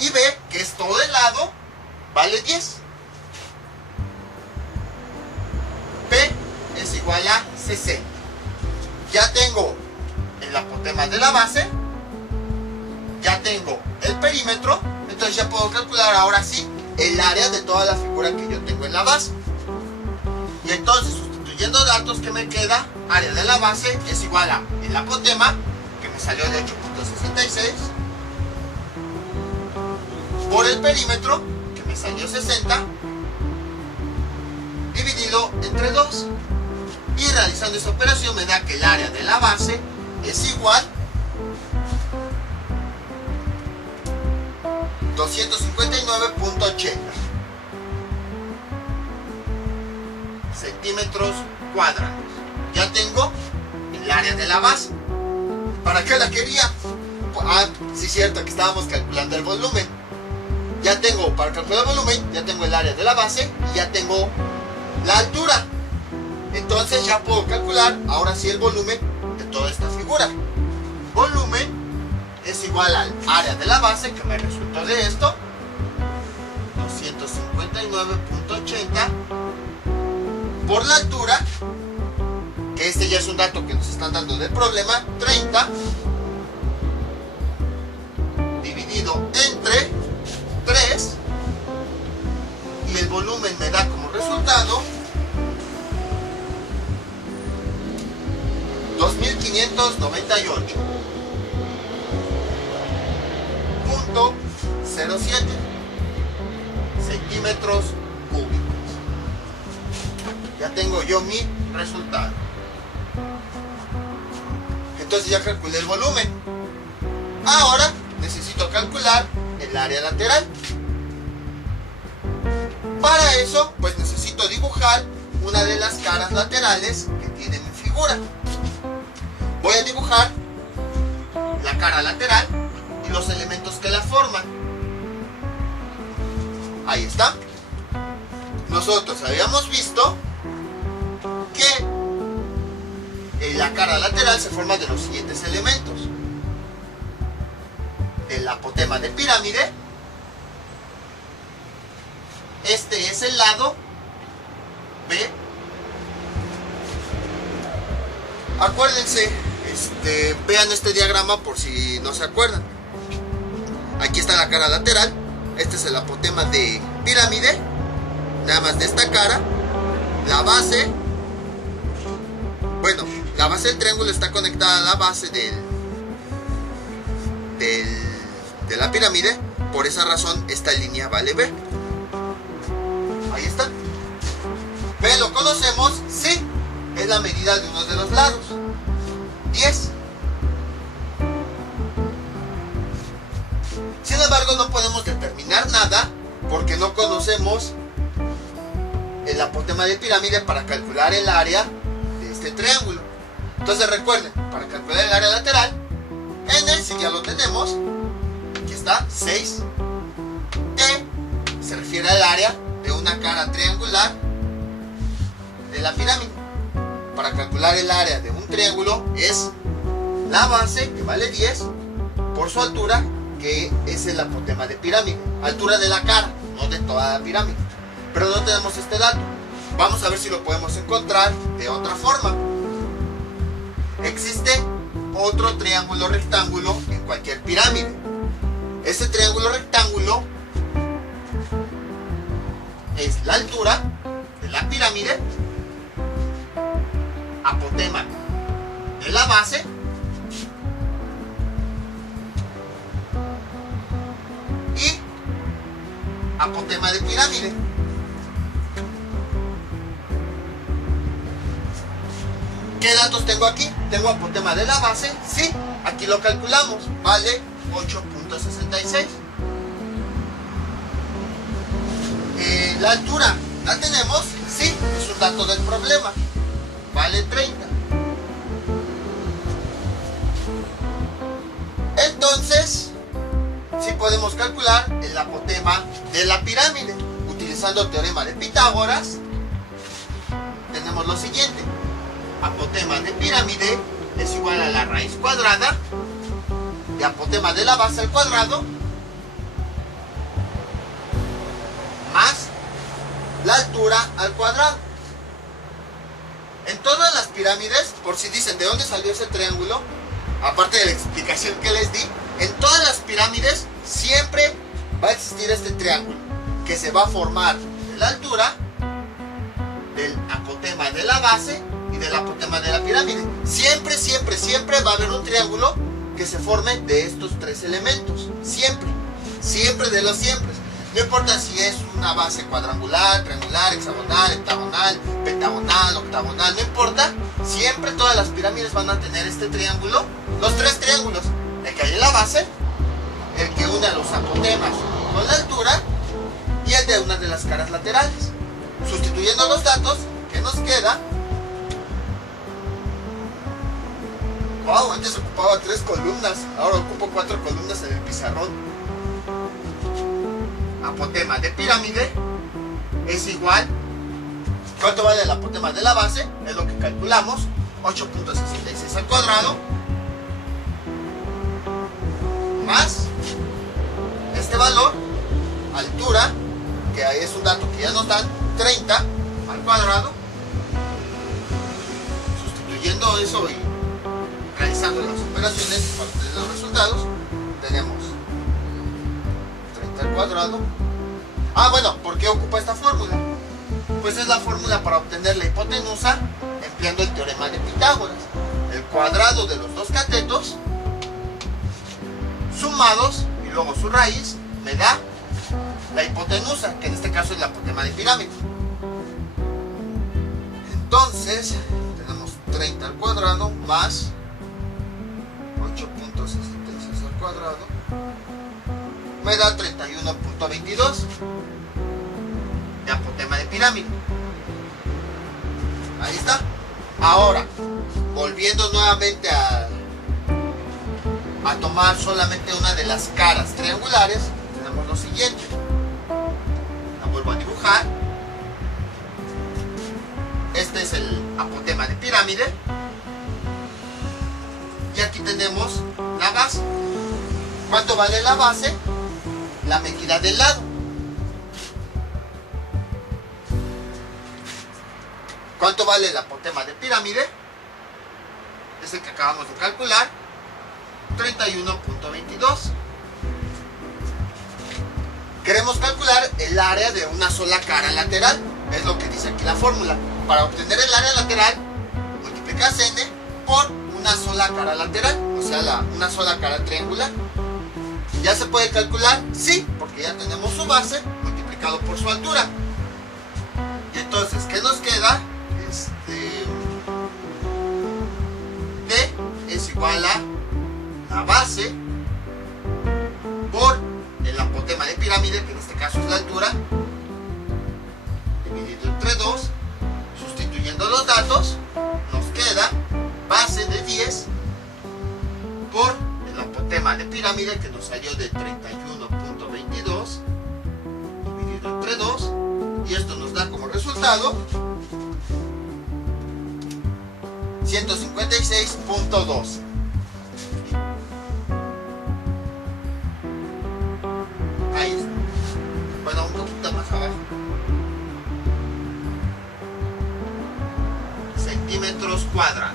y b, que es todo el lado, vale 10. P es igual a 60. Ya tengo el apotema de la base, ya tengo el perímetro, entonces ya puedo calcular ahora sí el área de toda la figura que yo tengo en la base. Y entonces, sustituyendo datos, que me queda, área de la base es igual a el apotema, que me salió de 8.66, por el perímetro, que me salió 60, dividido entre 2. Y realizando esa operación me da que el área de la base es igual a 259.80 centímetros cuadrados. Ya tengo el área de la base. ¿Para qué la quería? Ah, sí, cierto, que estábamos calculando el volumen. Ya tengo, para calcular el volumen, ya tengo el área de la base y ya tengo la altura. Entonces ya puedo calcular ahora sí el volumen de toda esta figura. Volumen es igual al área de la base, que me resultó de esto, 259.80, por la altura, que este ya es un dato que nos están dando del problema, 30, dividido entre 3, y el volumen me da como resultado 2598.07 centímetros cúbicos. Ya tengo yo mi resultado. Entonces ya calculé el volumen. Ahora necesito necesito calcular el área lateral. Para eso, pues necesito dibujar una de las caras laterales que tiene mi figura. Voy a dibujar la cara lateral y los elementos que la forman. Ahí está. Nosotros habíamos visto que la cara lateral se forma de los siguientes elementos: el apotema de pirámide. Este es el lado B. Acuérdense, vean este diagrama por si no se acuerdan. Aquí está la cara lateral. Este es el apotema de pirámide, nada más de esta cara. La base, bueno, la base del triángulo está conectada a la base de la pirámide. Por esa razón esta línea vale B. Ahí está. B lo conocemos, sí, es la medida de uno de los lados, 10. Sin embargo, no podemos determinar nada porque no conocemos el apotema de pirámide para calcular el área de este triángulo. Entonces recuerden, para calcular el área lateral, n, si ya lo tenemos, aquí está, 6. T se refiere al área de una cara triangular de la pirámide. Para calcular el área de un triángulo es la base, que vale 10, por su altura, que es el apotema de pirámide. Altura de la cara, no de toda la pirámide. Pero no tenemos este dato. Vamos a ver si lo podemos encontrar de otra forma. Existe otro triángulo rectángulo en cualquier pirámide. Este triángulo rectángulo es la altura de la pirámide, apotema de la base, y apotema de pirámide. ¿Qué datos tengo aquí? Tengo apotema de la base, sí, aquí lo calculamos, vale 8.66. La altura, ¿la tenemos? Sí, es un dato del problema, vale 30. Entonces, sí podemos calcular el apotema de la pirámide. Utilizando el teorema de Pitágoras, tenemos lo siguiente: apotema de pirámide es igual a la raíz cuadrada de apotema de la base al cuadrado más la altura al cuadrado. En todas las pirámides, por si dicen de dónde salió ese triángulo, aparte de la explicación que les di, en todas las pirámides siempre va a existir este triángulo que se va a formar de la altura, del apotema de la base y del apotema de la pirámide. Siempre, siempre, siempre va a haber un triángulo que se forme de estos tres elementos. Siempre, siempre de los siempre. No importa si es una base cuadrangular, triangular, hexagonal, heptagonal, pentagonal, octagonal, no importa. Siempre todas las pirámides van a tener este triángulo, los tres triángulos: el que hay en la base, el que une a los apotemas con la altura y el de una de las caras laterales. Sustituyendo los datos, ¿qué nos queda? Wow, antes ocupaba 3 columnas, ahora ocupo 4 columnas en el pizarrón. Apotema de pirámide es igual, ¿cuánto vale el apotema de la base? Es lo que calculamos, 8.66 al cuadrado, más este valor, altura, que ahí es un dato que ya nos dan, 30 al cuadrado. Sustituyendo eso y realizando las operaciones para obtener los resultados, tenemos 30 al cuadrado. Bueno, ¿por qué ocupa esta fórmula? Pues es la fórmula para obtener la hipotenusa empleando el teorema de Pitágoras. El cuadrado de los dos catetos sumados y luego su raíz me da la hipotenusa, que en este caso es la apotema de pirámide. Entonces tenemos 30 al cuadrado más 8.66 al cuadrado me da 31.22 de apotema de pirámide. Ahí está. Ahora, volviendo nuevamente a tomar solamente una de las caras triangulares, tenemos lo siguiente. La vuelvo a dibujar. Este es el apotema de pirámide. Y aquí tenemos la base. ¿Cuánto vale la base? La medida del lado. ¿Cuánto vale el apotema de pirámide? Es el que acabamos de calcular. 31.22. Queremos calcular el área de una sola cara lateral. Es lo que dice aquí la fórmula. Para obtener el área lateral, multiplicas n por una sola cara lateral, o sea, una sola cara triangular. ¿Ya se puede calcular? Sí, porque ya tenemos su base multiplicado por su altura. Y entonces, ¿qué nos queda? D es igual a la base por el apotema de pirámide, que en este caso es la altura, dividido entre 2. Sustituyendo los datos, nos queda base de 10 por el apotema de pirámide, que nos salió de 31.22 dividido entre 2, y esto nos da como resultado 156.12. Ahí está. Bueno, un poquito más abajo. Centímetros cuadrados.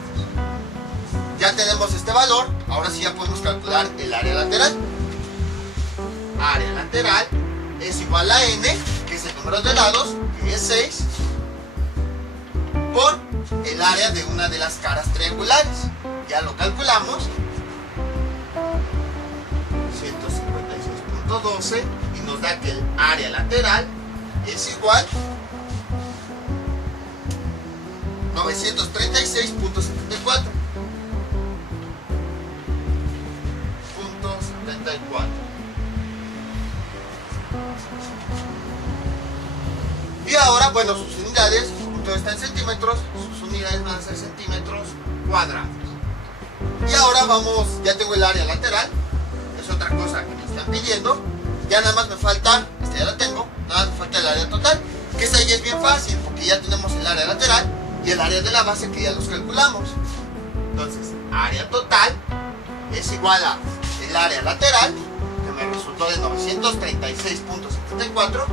Ya tenemos este valor. Ahora sí ya podemos calcular el área lateral. Área lateral es igual a n, que es el número de lados, que es 6, por el área de una de las caras triangulares. Ya lo calculamos. 156.12, y nos da que el área lateral es igual 936.74. Y ahora, bueno, sus unidades, como todo está en centímetros, sus unidades van a ser centímetros cuadrados. Y ahora vamos, ya tengo el área lateral, es otra cosa que me están pidiendo. Ya nada más me falta, ya la tengo, nada más me falta el área total, que esa ya es bien fácil, porque ya tenemos el área lateral y el área de la base, que ya los calculamos. Entonces, área total es igual a el área lateral, que me resultó de 936.74,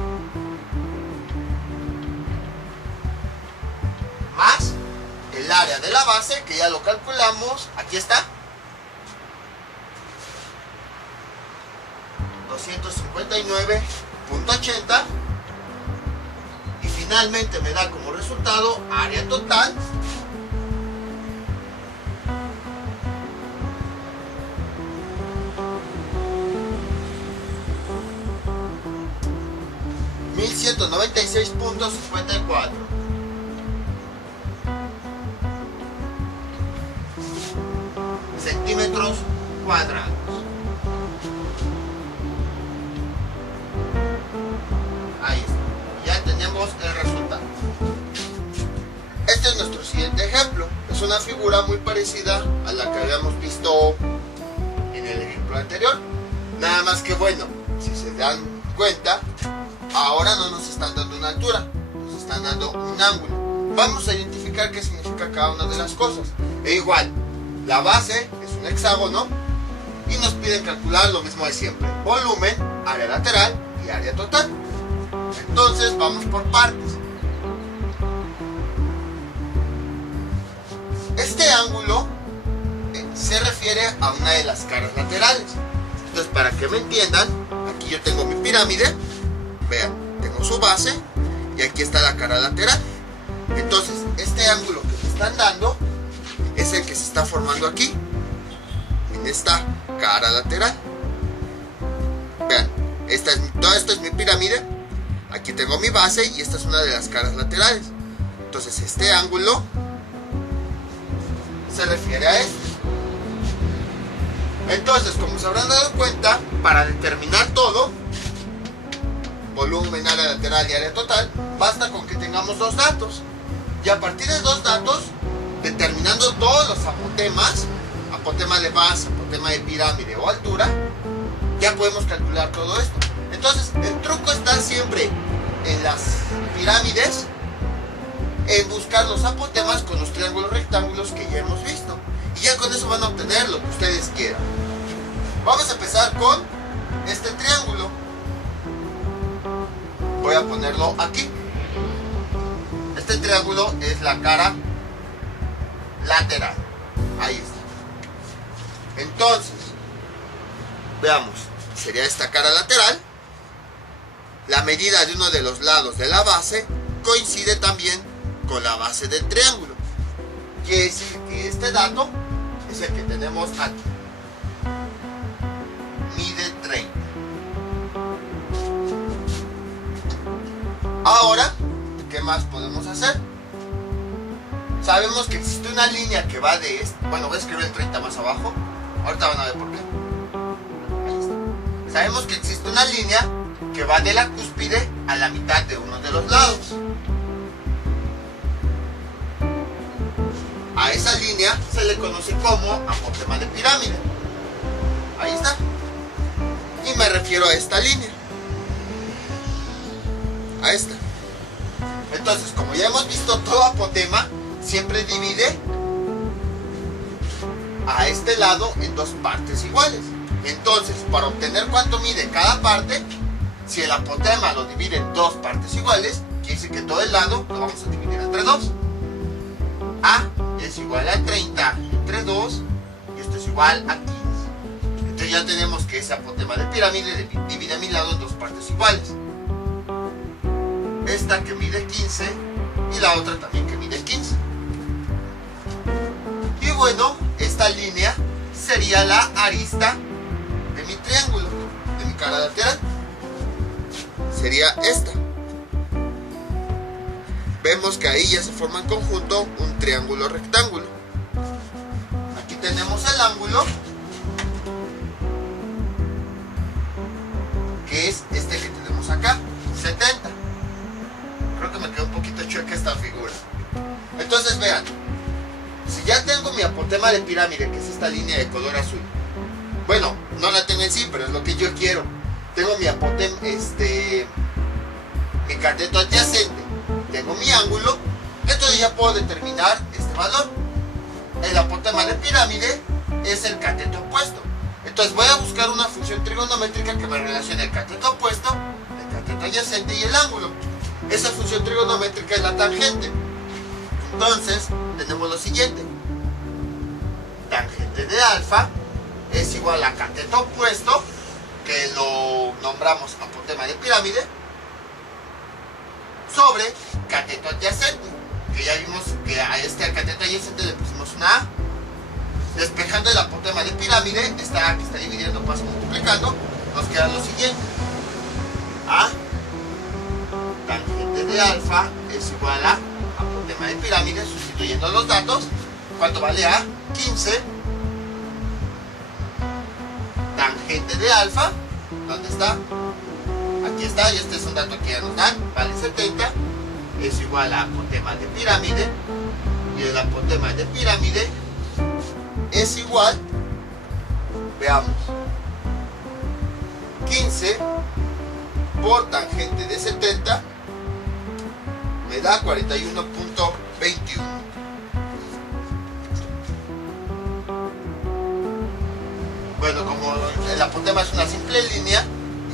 más el área de la base, que ya lo calculamos, aquí está, 259.80, y finalmente me da como resultado área total 1196.54. Centímetros cuadrados. Ahí está. Ya tenemos el resultado. Este es nuestro siguiente ejemplo. Es una figura muy parecida a la que habíamos visto en el ejemplo anterior. Nada más que, bueno, si se dan cuenta, ahora no nos están dando una altura, nos están dando un ángulo. Vamos a identificar qué significa cada una de las cosas. E igual, la base es un hexágono y nos piden calcular lo mismo de siempre: volumen, área lateral y área total. Entonces vamos por partes. Este ángulo se refiere a una de las caras laterales. Entonces, para que me entiendan, aquí yo tengo mi pirámide. Vean, tengo su base y aquí está la cara lateral. Entonces, este ángulo que me están dando es el que se está formando aquí, en esta cara lateral. Vean, todo esto es mi pirámide. Aquí tengo mi base y esta es una de las caras laterales. Entonces, este ángulo se refiere a este. Entonces, como se habrán dado cuenta, para determinar todo, volumen, área lateral y área total, basta con que tengamos dos datos. Y a partir de dos datos, determinando todos los apotemas, apotema de base, apotema de pirámide o altura, ya podemos calcular todo esto. Entonces, el truco está siempre en las pirámides, en buscar los apotemas con los triángulos rectángulos que ya hemos visto. Y ya con eso van a obtener lo que ustedes quieran. Vamos a empezar con este triángulo. Voy a ponerlo aquí. Este triángulo es la cara lateral. Ahí está. Entonces, veamos. Sería esta cara lateral. La medida de uno de los lados de la base coincide también con la base del triángulo. Quiere decir que este dato es el que tenemos aquí. Mide 30. Ahora, ¿qué más podemos hacer? Sabemos que existe una línea que va de este. Bueno, voy a escribir el 30 más abajo. Ahorita van a ver por qué. Ahí está. Sabemos que existe una línea que va de la cúspide a la mitad de uno de los lados. A esa línea se le conoce como apotema de pirámide. Ahí está. Y me refiero a esta línea. A esta. Entonces, como ya hemos visto, todo apotema siempre divide a este lado en dos partes iguales. Entonces, para obtener cuánto mide cada parte, si el apotema lo divide en dos partes iguales, quiere decir que todo el lado lo vamos a dividir entre dos. A es igual a 30 entre 2 y esto es igual a 15. Entonces ya tenemos que ese apotema de pirámide divide a mi lado en dos partes iguales. Esta que mide 15 y la otra también que mide 15. Y bueno, esta línea sería la arista de mi triángulo, de mi cara lateral. Sería esta. Vemos que ahí ya se forma en conjunto un triángulo rectángulo. Aquí tenemos el ángulo, que es este que tenemos acá, 70. Creo que me quedó un poquito chueca esta figura. Entonces vean, si ya tengo mi apotema de pirámide, que es esta línea de color azul. Bueno, no la tengo en sí, pero es lo que yo quiero. Tengo mi apotema, mi cateto adyacente. Tengo mi ángulo, entonces ya puedo determinar este valor. El apotema de pirámide es el cateto opuesto. Entonces voy a buscar una función trigonométrica que me relacione el cateto opuesto, el cateto adyacente y el ángulo. Esa función trigonométrica es la tangente. Entonces tenemos lo siguiente. Tangente de alfa es igual a cateto opuesto, que lo nombramos apotema de pirámide, sobre cateto adyacente, que ya vimos que a este cateto adyacente le pusimos una A. Despejando el apotema de pirámide, esta A que está dividiendo pasa multiplicando, nos queda lo siguiente. A tangente de alfa es igual a apotema de pirámide, sustituyendo los datos. ¿Cuánto vale A? 15. Tangente de alfa, ¿dónde está? Aquí está, y este es un dato que ya nos dan, vale 70, es igual a apotema de pirámide, y el apotema de pirámide es igual, veamos, 15 por tangente de 70, me da 41.21. Bueno, como el apotema es una simple línea,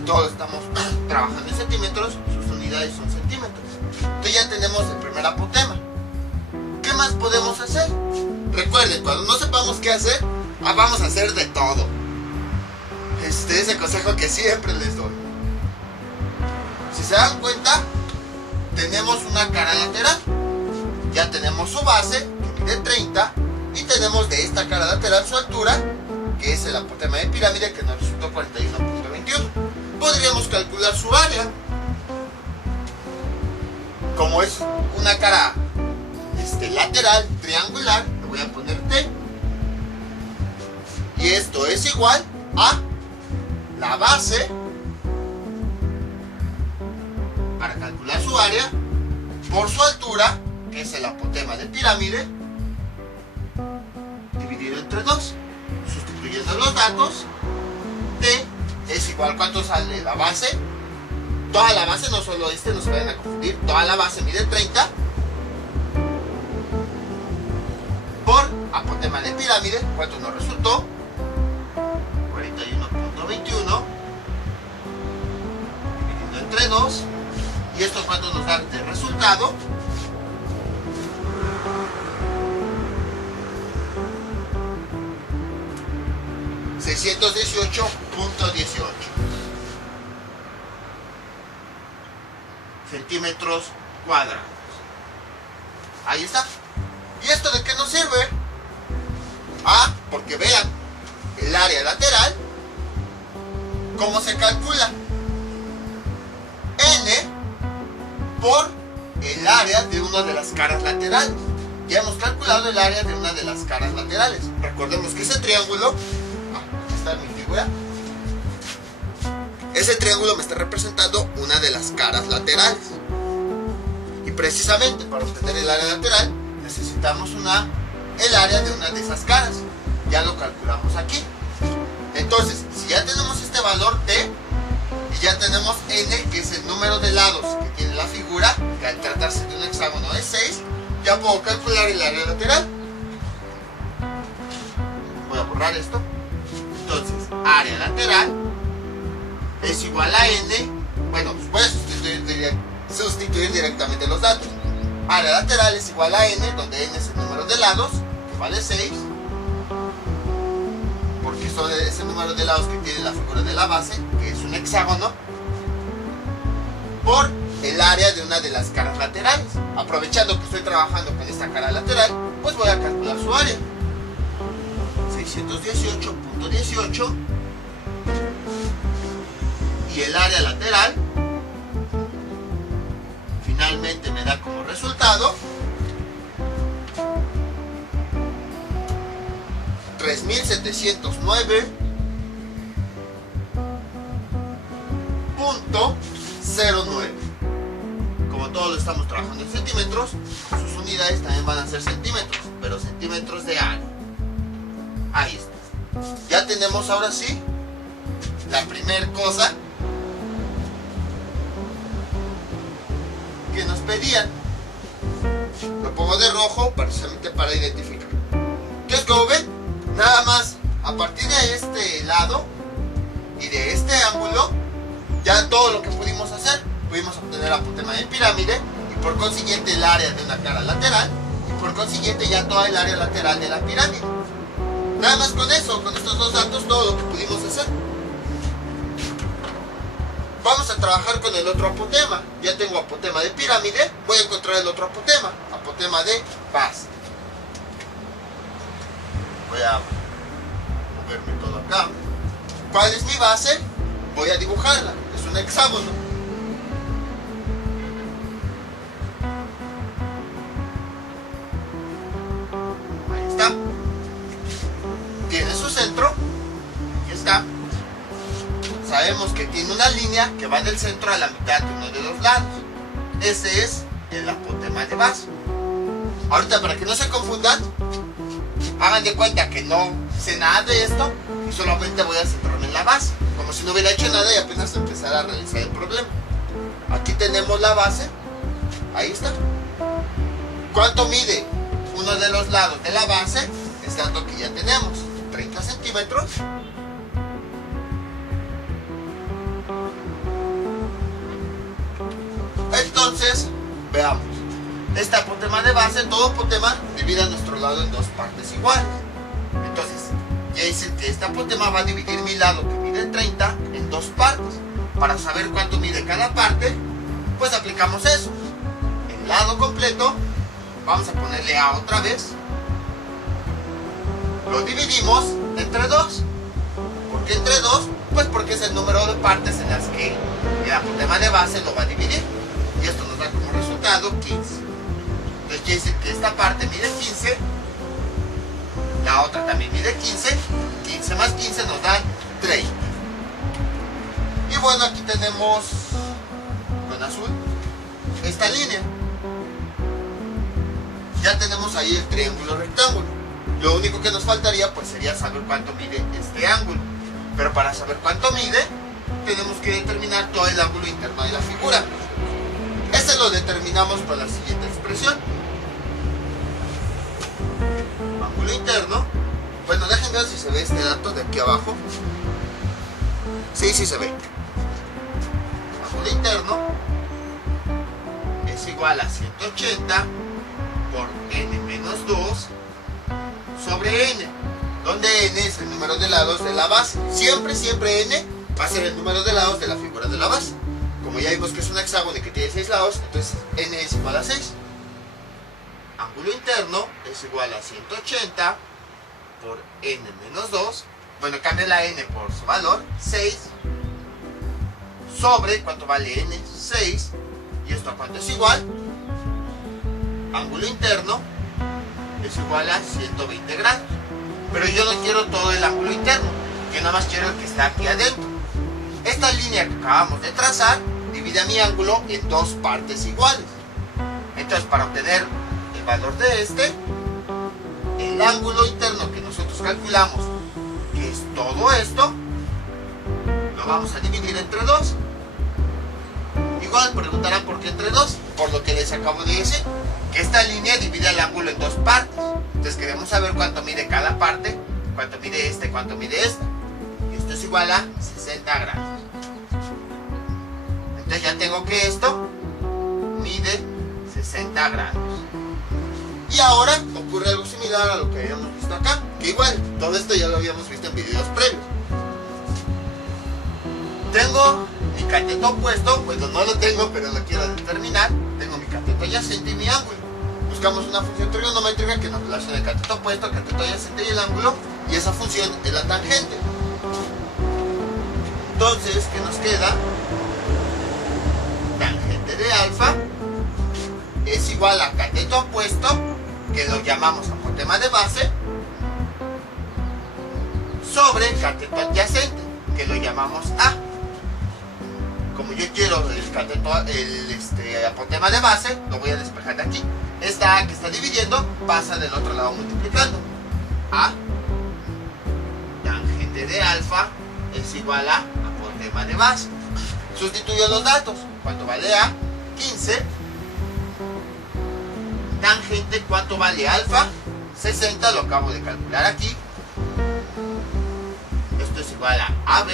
todos estamos trabajando en centímetros, sus unidades son centímetros. Entonces ya tenemos el primer apotema. ¿Qué más podemos hacer? Recuerden, cuando no sepamos qué hacer, vamos a hacer de todo. Este es el consejo que siempre les doy. Si se dan cuenta, tenemos una cara lateral. Ya tenemos su base, que mide 30, y tenemos de esta cara lateral su altura, que es el apotema de pirámide, que nos resultó 41.21. Podríamos calcular su área. Como es una cara lateral, triangular, le voy a poner T. Y esto es igual a la base, para calcular su área, por su altura, que es el apotema de pirámide, dividido entre 2. Sustituyendo los datos, T es igual, ¿cuánto sale la base? Toda la base, no solo no se vayan a confundir, toda la base mide 30, por apotema de pirámide, ¿cuánto nos resultó? 41.21, dividido entre 2, y esto cuánto nos da de resultado. 618.18 centímetros cuadrados. Ahí está. ¿Y esto de qué nos sirve? Ah, porque vean el área lateral, ¿cómo se calcula? N por el área de una de las caras laterales. Ya hemos calculado el área de una de las caras laterales. Recordemos que ese triángulo, aquí está mi figura, ese triángulo me está representando una de las caras laterales. Y precisamente para obtener el área lateral necesitamos el área de una de esas caras. Ya lo calculamos aquí. Entonces, si ya tenemos este valor T y ya tenemos N, que es el número de lados que tiene la figura, que al tratarse de un hexágono es 6, ya puedo calcular el área lateral. Voy a borrar esto. Entonces, área lateral es igual a N. Bueno, voy a sustituir directamente los datos. Área lateral es igual a N, donde N es el número de lados, que vale 6, porque son ese número de lados que tiene la figura de la base, que es un hexágono, por el área de una de las caras laterales. Aprovechando que estoy trabajando con esta cara lateral, pues voy a calcular su área. 618.18, y el área lateral finalmente me da como resultado 3709.09. Como todos lo estamos trabajando en centímetros, sus unidades también van a ser centímetros, pero centímetros de área. Ahí está. Ya tenemos ahora sí la primera cosa que nos pedían. Lo pongo de rojo precisamente para identificar. Entonces, como ven, nada más a partir de este lado y de este ángulo, ya todo lo que pudimos hacer, pudimos obtener apotema de pirámide y por consiguiente el área de una cara lateral y por consiguiente ya toda el área lateral de la pirámide. Nada más con eso, con estos dos datos, todo lo que pudimos hacer. Vamos a trabajar con el otro apotema. Ya tengo apotema de pirámide, voy a encontrar el otro apotema, apotema de base. Voy a moverme todo acá. ¿Cuál es mi base? Voy a dibujarla, es un hexágono. Ahí está. Tiene su centro, aquí está. Sabemos que tiene una línea que va del centro a la mitad de uno de los lados. Ese es el apotema de base. Ahorita, para que no se confundan, hagan de cuenta que no sé nada de esto y solamente voy a centrarme en la base, como si no hubiera hecho nada y apenas empezara a realizar el problema. Aquí tenemos la base, ahí está. ¿Cuánto mide uno de los lados de la base? Es dato que ya tenemos, 30 centímetros. Entonces, veamos. Este apotema de base, todo apotema divide a nuestro lado en dos partes iguales. Entonces, ya dicen que este apotema va a dividir mi lado, que mide 30, en dos partes. Para saber cuánto mide cada parte, pues aplicamos eso. El lado completo, vamos a ponerle A otra vez. Lo dividimos entre 2. ¿Por qué entre 2? Pues porque es el número de partes en las que el apotema de base lo va a dividir. Y esto nos da como resultado 15. Entonces quiere decir que esta parte mide 15, la otra también mide 15, 15 más 15 nos dan 30. Y bueno, aquí tenemos con azul esta línea. Ya tenemos ahí el triángulo rectángulo. Lo único que nos faltaría pues sería saber cuánto mide este ángulo. Pero para saber cuánto mide, tenemos que determinar todo el ángulo interno de la figura. Este lo determinamos con la siguiente expresión. Ángulo interno. Bueno, déjenme ver si se ve este dato de aquí abajo. Sí, sí se ve. Ángulo interno es igual a 180 por n menos 2 sobre n, donde n es el número de lados de la base. Siempre n va a ser el número de lados de la figura de la base. Como ya vimos que es un hexágono y que tiene 6 lados, entonces n es igual a 6. Ángulo interno es igual a 180 por n menos 2. Bueno, cambia la n por su valor, 6, sobre, ¿cuánto vale n? 6. ¿Y esto a cuánto es igual? Ángulo interno es igual a 120 grados. Pero yo no quiero todo el ángulo interno, yo nada más quiero el que está aquí adentro. Esta línea que acabamos de trazar divide mi ángulo en dos partes iguales. Entonces, para obtener el valor de este, el ángulo interno que nosotros calculamos, que es todo esto, lo vamos a dividir entre 2. Igual preguntarán por qué entre 2, por lo que les acabo de decir, que esta línea divide el ángulo en dos partes. Entonces queremos saber cuánto mide cada parte, cuánto mide este, cuánto mide este. Y esto es igual a 60 grados. Entonces ya tengo que esto mide 60 grados. Y ahora ocurre algo similar a lo que habíamos visto acá, que igual, todo esto ya lo habíamos visto en videos previos. Tengo mi cateto opuesto, bueno, no lo tengo, pero lo quiero determinar. Tengo mi cateto adyacente y mi ángulo. Buscamos una función trigonométrica que nos relacione el cateto opuesto, el cateto adyacente y el ángulo, y esa función es la tangente. Entonces, ¿qué nos queda? Tangente de alfa es igual a cateto opuesto, que lo llamamos apotema de base, sobre cateto adyacente, que lo llamamos A. Como yo quiero el cateto, apotema de base, lo voy a despejar de aquí. Esta A que está dividiendo pasa del otro lado multiplicando. A tangente de alfa es igual a apotema de base. Sustituyo los datos. ¿Cuánto vale A? 15. Tangente, ¿cuánto vale alfa? 60, lo acabo de calcular aquí. Esto es igual a AB.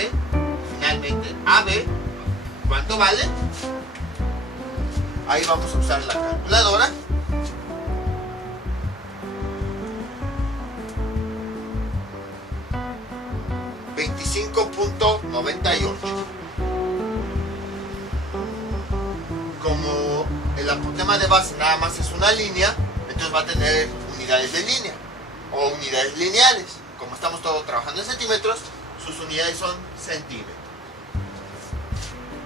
Finalmente, AB, ¿cuánto vale? Ahí vamos a usar la calculadora. $25.98. Como el apotema de base nada más es una línea, entonces va a tener unidades de línea o unidades lineales. Como estamos todos trabajando en centímetros, sus unidades son centímetros.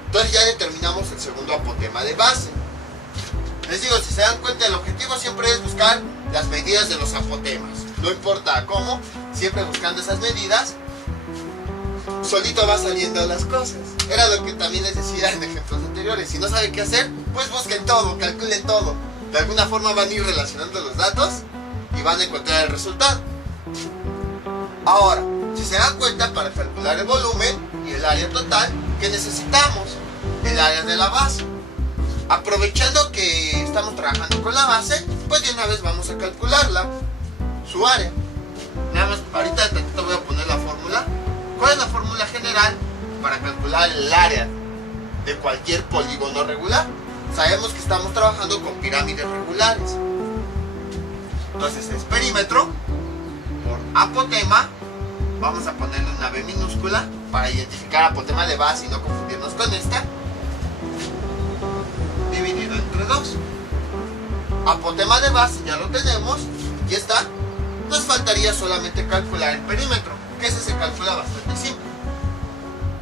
Entonces ya determinamos el segundo apotema de base. Les digo, si se dan cuenta, el objetivo siempre es buscar las medidas de los apotemas. No importa cómo, siempre buscando esas medidas, solito va saliendo las cosas. Era lo que también les decía en ejemplos anteriores. Si no saben qué hacer, pues busquen todo, calculen todo. De alguna forma van a ir relacionando los datos y van a encontrar el resultado. Ahora, si se dan cuenta, para calcular el volumen y el área total, ¿qué necesitamos? El área de la base. Aprovechando que estamos trabajando con la base, pues de una vez vamos a calcularla, su área. Nada más, ahorita te voy a poner la fórmula. ¿Cuál es la fórmula general para calcular el área de cualquier polígono regular? Sabemos que estamos trabajando con pirámides regulares. Entonces es perímetro por apotema. Vamos a ponerle una B minúscula para identificar apotema de base y no confundirnos con esta. Dividido entre 2. Apotema de base ya lo tenemos. Y está. Nos faltaría solamente calcular el perímetro, que ese se calcula bastante simple.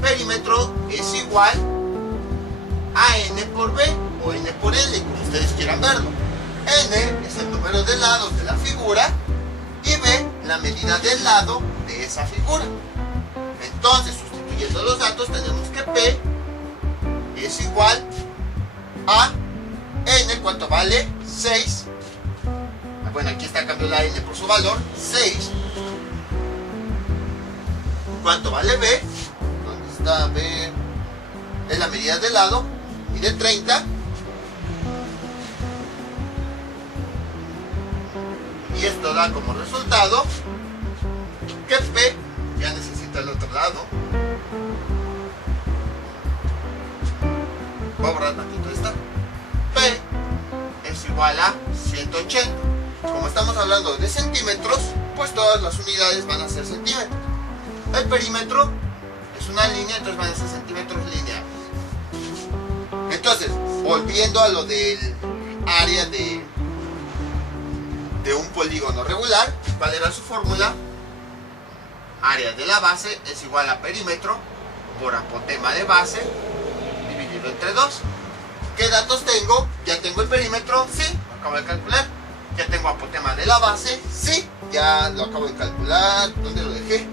Perímetro es igual a n por b o n por l, como ustedes quieran verlo. N es el número de lados de la figura y b la medida del lado de esa figura. Entonces, sustituyendo los datos, tenemos que P es igual a N, ¿cuánto vale? 6. Bueno, aquí está cambiando la N por su valor, 6. ¿Cuánto vale B? ¿Dónde está B? Es la medida del lado, mide 30. Y esto da como resultado que P ya necesita el otro lado. Voy a borrar tantito esta. P es igual a 180. Como estamos hablando de centímetros, pues todas las unidades van a ser centímetros. El perímetro es una línea, entonces van a ser centímetros lineales. Entonces, volviendo a lo del área de un polígono regular, ¿cuál era su fórmula? Área de la base es igual a perímetro por apotema de base dividido entre 2. ¿Qué datos tengo? Ya tengo el perímetro, sí, lo acabo de calcular. Ya tengo apotema de la base, sí, ya lo acabo de calcular. ¿Dónde lo dejé?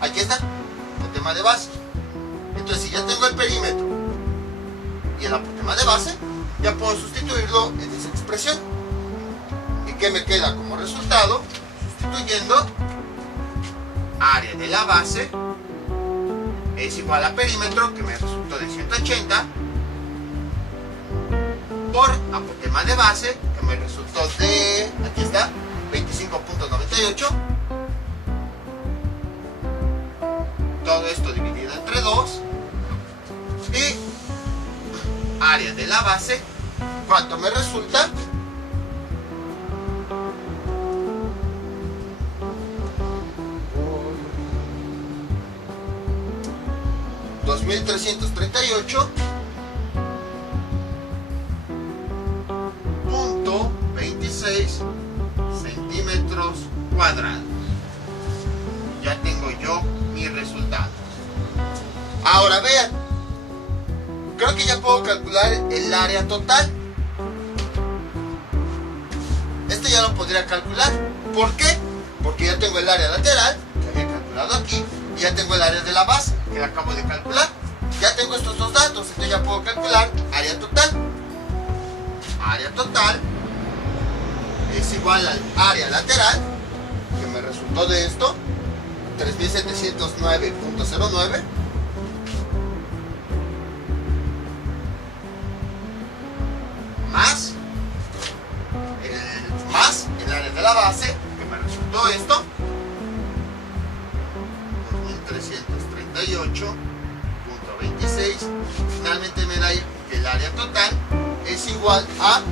Aquí está, apotema de base. Entonces, si ya tengo el perímetro y el apotema de base, ya puedo sustituirlo en esa expresión. ¿Y qué me queda como resultado? Sustituyendo área de la base es igual a perímetro, que me resultó de 180, por apotema de base, que me resultó de, aquí está, 25.98. Todo esto dividido entre 2. Y área de la base, ¿cuánto me resulta? .26 centímetros cuadrados. Ya tengo yo mi resultado. Ahora vean, creo que ya puedo calcular el área total. Este ya lo podría calcular. ¿Por qué? Porque ya tengo el área lateral, que había calculado aquí, y ya tengo el área de la base, que la acabo de calcular. Ya tengo estos dos datos, entonces ya puedo calcular área total. Área total es igual al área lateral, que me resultó de esto, 3709.09, más el área de la base, que me resultó esto, 2338.26. Finalmente me da que el área total es igual a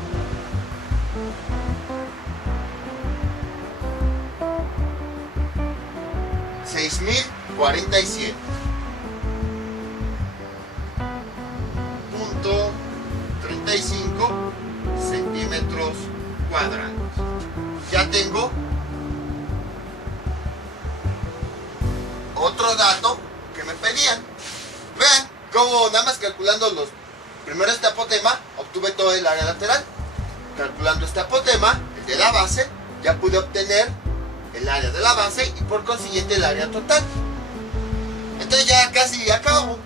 6047.35 centímetros cuadrados. Ya tengo otro dato que me pedían. Vean cómo nada más calculando los primero este apotema obtuve todo el área lateral. Calculando este apotema, el de la base, ya pude obtener el área de la base y por consiguiente el área total. Entonces ya casi acabo.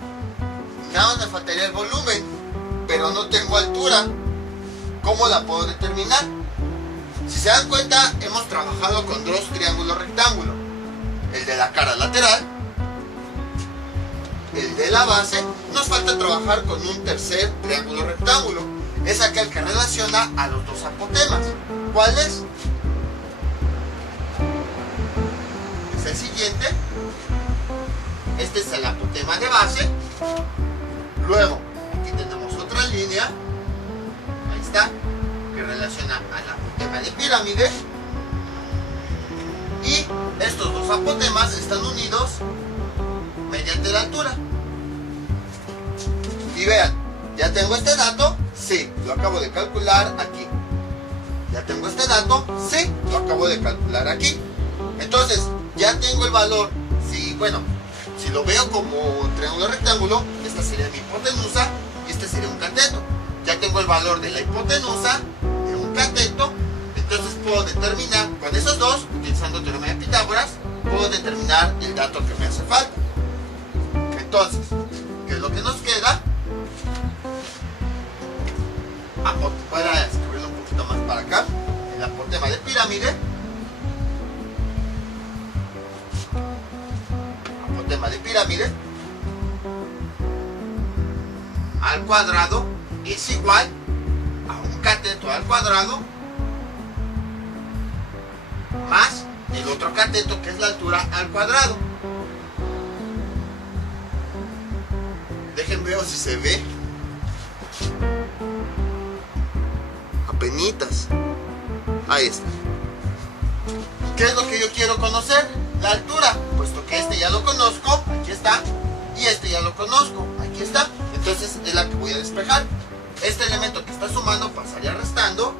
Nada más me faltaría el volumen, pero no tengo altura. ¿Cómo la puedo determinar? Si se dan cuenta, hemos trabajado con dos triángulos rectángulos. El de la cara lateral, el de la base. Nos falta trabajar con un tercer triángulo rectángulo. Es aquel que relaciona a los dos apotemas. ¿Cuál es? Es el siguiente. Este es el apotema de base. Luego, aquí tenemos otra línea. Ahí está. Que relaciona al apotema de pirámide. Y estos dos apotemas están unidos mediante la altura. Y vean, ¿ya tengo este dato? Sí, lo acabo de calcular aquí. ¿Ya tengo este dato? Sí, lo acabo de calcular aquí. Entonces, ya tengo el valor. Si, bueno, si lo veo como triángulo rectángulo, esta sería mi hipotenusa y este sería un cateto. Ya tengo el valor de la hipotenusa, de un cateto. Entonces puedo determinar, con esos dos, utilizando el teorema de Pitágoras, puedo determinar el dato que me hace falta. Entonces, ¿qué es lo que nos queda? Voy a escribirlo un poquito más para acá. El apotema de pirámide. Apotema de pirámide al cuadrado es igual a un cateto al cuadrado más el otro cateto, que es la altura, al cuadrado. Déjenme ver si se ve. Apenitas. Ahí está. ¿Qué es lo que yo quiero conocer? La altura. Puesto que este ya lo conozco, aquí está. Y este ya lo conozco, aquí está. Entonces es la que voy a despejar. Este elemento que está sumando pasaría restando.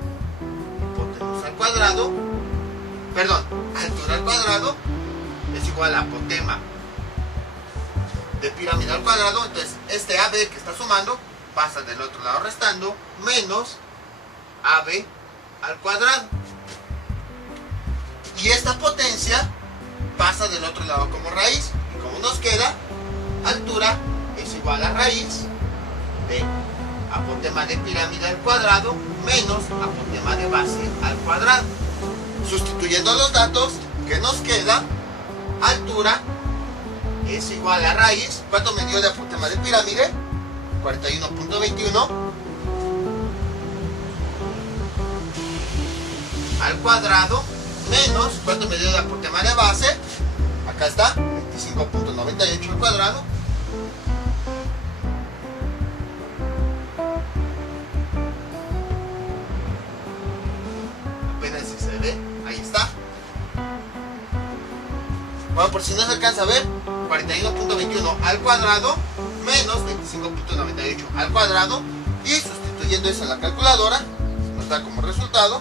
Hipotenusa al cuadrado. Perdón, altura al cuadrado es igual a apotema de pirámide al cuadrado. Entonces este AB que está sumando pasa del otro lado restando, menos AB al cuadrado. Y esta potencia pasa del otro lado como raíz. Y como nos queda, altura es igual a raíz de apotema de pirámide al cuadrado menos apotema de base al cuadrado. Sustituyendo los datos, ¿qué nos queda? Altura es igual a raíz. ¿Cuánto me dio de apotema de pirámide? 41.21 al cuadrado menos, ¿cuánto me dio de apotema de base? Acá está, 25.98 al cuadrado. Apenas si se ve, ahí está. Bueno, por si no se alcanza a ver, 41.21 al cuadrado menos 25.98 al cuadrado, y sustituyendo eso en la calculadora nos da como resultado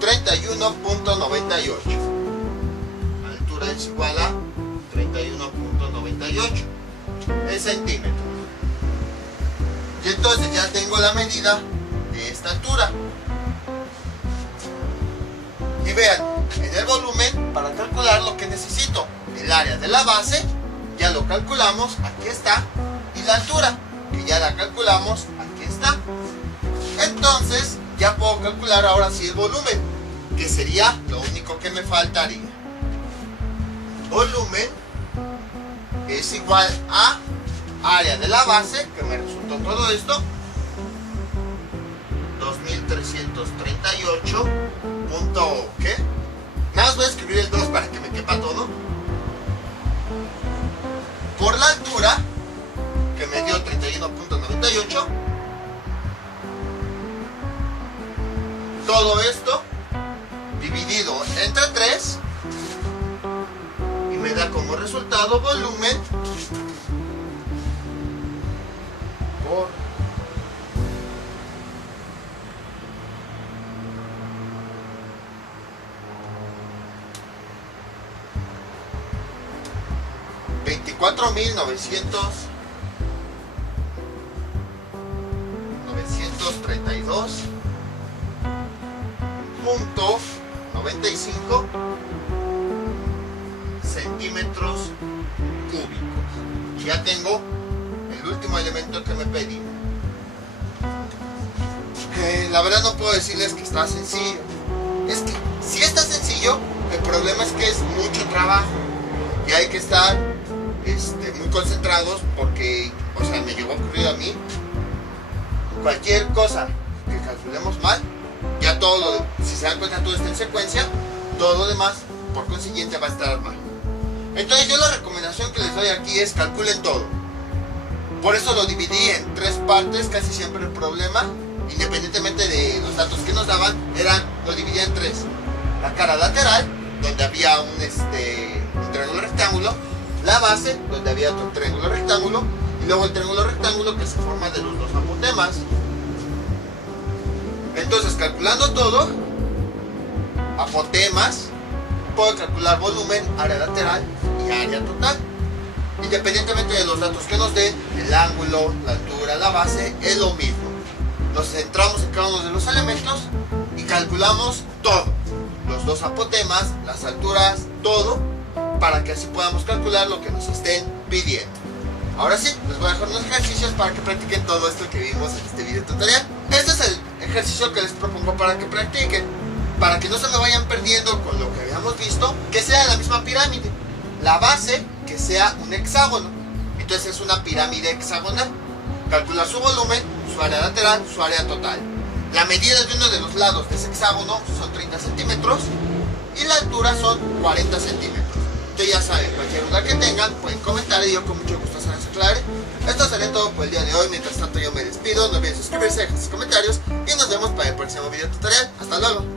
31.98. La altura es igual a 31.98 en centímetros. Y entonces ya tengo la medida de esta altura. Y vean, en el volumen, para calcular lo que necesito, el área de la base, ya lo calculamos, aquí está, y la altura, que ya la calculamos, aquí está. Entonces, ya puedo calcular ahora sí el volumen, que sería lo único que me faltaría. Volumen es igual a área de la base, que me resultó todo esto, 2338. ¿Qué? Nada más voy a escribir el 2 para que me quepa todo. Por la altura, que me dio 31.98. Todo esto dividido entre 3 y me da como resultado volumen por 24.932.95 centímetros cúbicos. Ya tengo el último elemento que me pedí. La verdad no puedo decirles que está sencillo. Es que sí está sencillo, el problema es que es mucho trabajo y hay que estar muy concentrados, porque, o sea, me llegó a ocurrir a mí, cualquier cosa que calculemos mal, ya todo si se dan cuenta, todo está en secuencia, todo lo demás por consiguiente va a estar mal. Entonces yo la recomendación que les doy aquí es calculen todo. Por eso lo dividí en 3 partes, casi siempre el problema, independientemente de los datos que nos daban, lo dividí en 3. La cara lateral, donde había un triángulo rectángulo, la base, donde había otro triángulo rectángulo, y luego el triángulo rectángulo que se forma de los dos apotemas. Entonces, calculando todo, apotemas, puedo calcular volumen, área lateral y área total. Independientemente de los datos que nos den, el ángulo, la altura, la base, es lo mismo. Nos centramos en cada uno de los elementos y calculamos todo. Los dos apotemas, las alturas, todo, para que así podamos calcular lo que nos estén pidiendo. Ahora sí, les voy a dejar unos ejercicios para que practiquen todo esto que vimos en este video tutorial. Este es el ejercicio que les propongo para que practiquen, para que no se me vayan perdiendo con lo que habíamos visto, que sea la misma pirámide. La base, que sea un hexágono. Entonces es una pirámide hexagonal. Calcular su volumen, su área lateral, su área total. La medida de uno de los lados de ese hexágono son 30 centímetros y la altura son 40 centímetros. Ustedes ya saben, cualquier duda que tengan pueden comentar y yo con mucho gusto se las aclararé. Esto será todo por el día de hoy. Mientras tanto yo me despido, no olviden suscribirse, dejar sus comentarios y nos vemos para el próximo video tutorial. Hasta luego.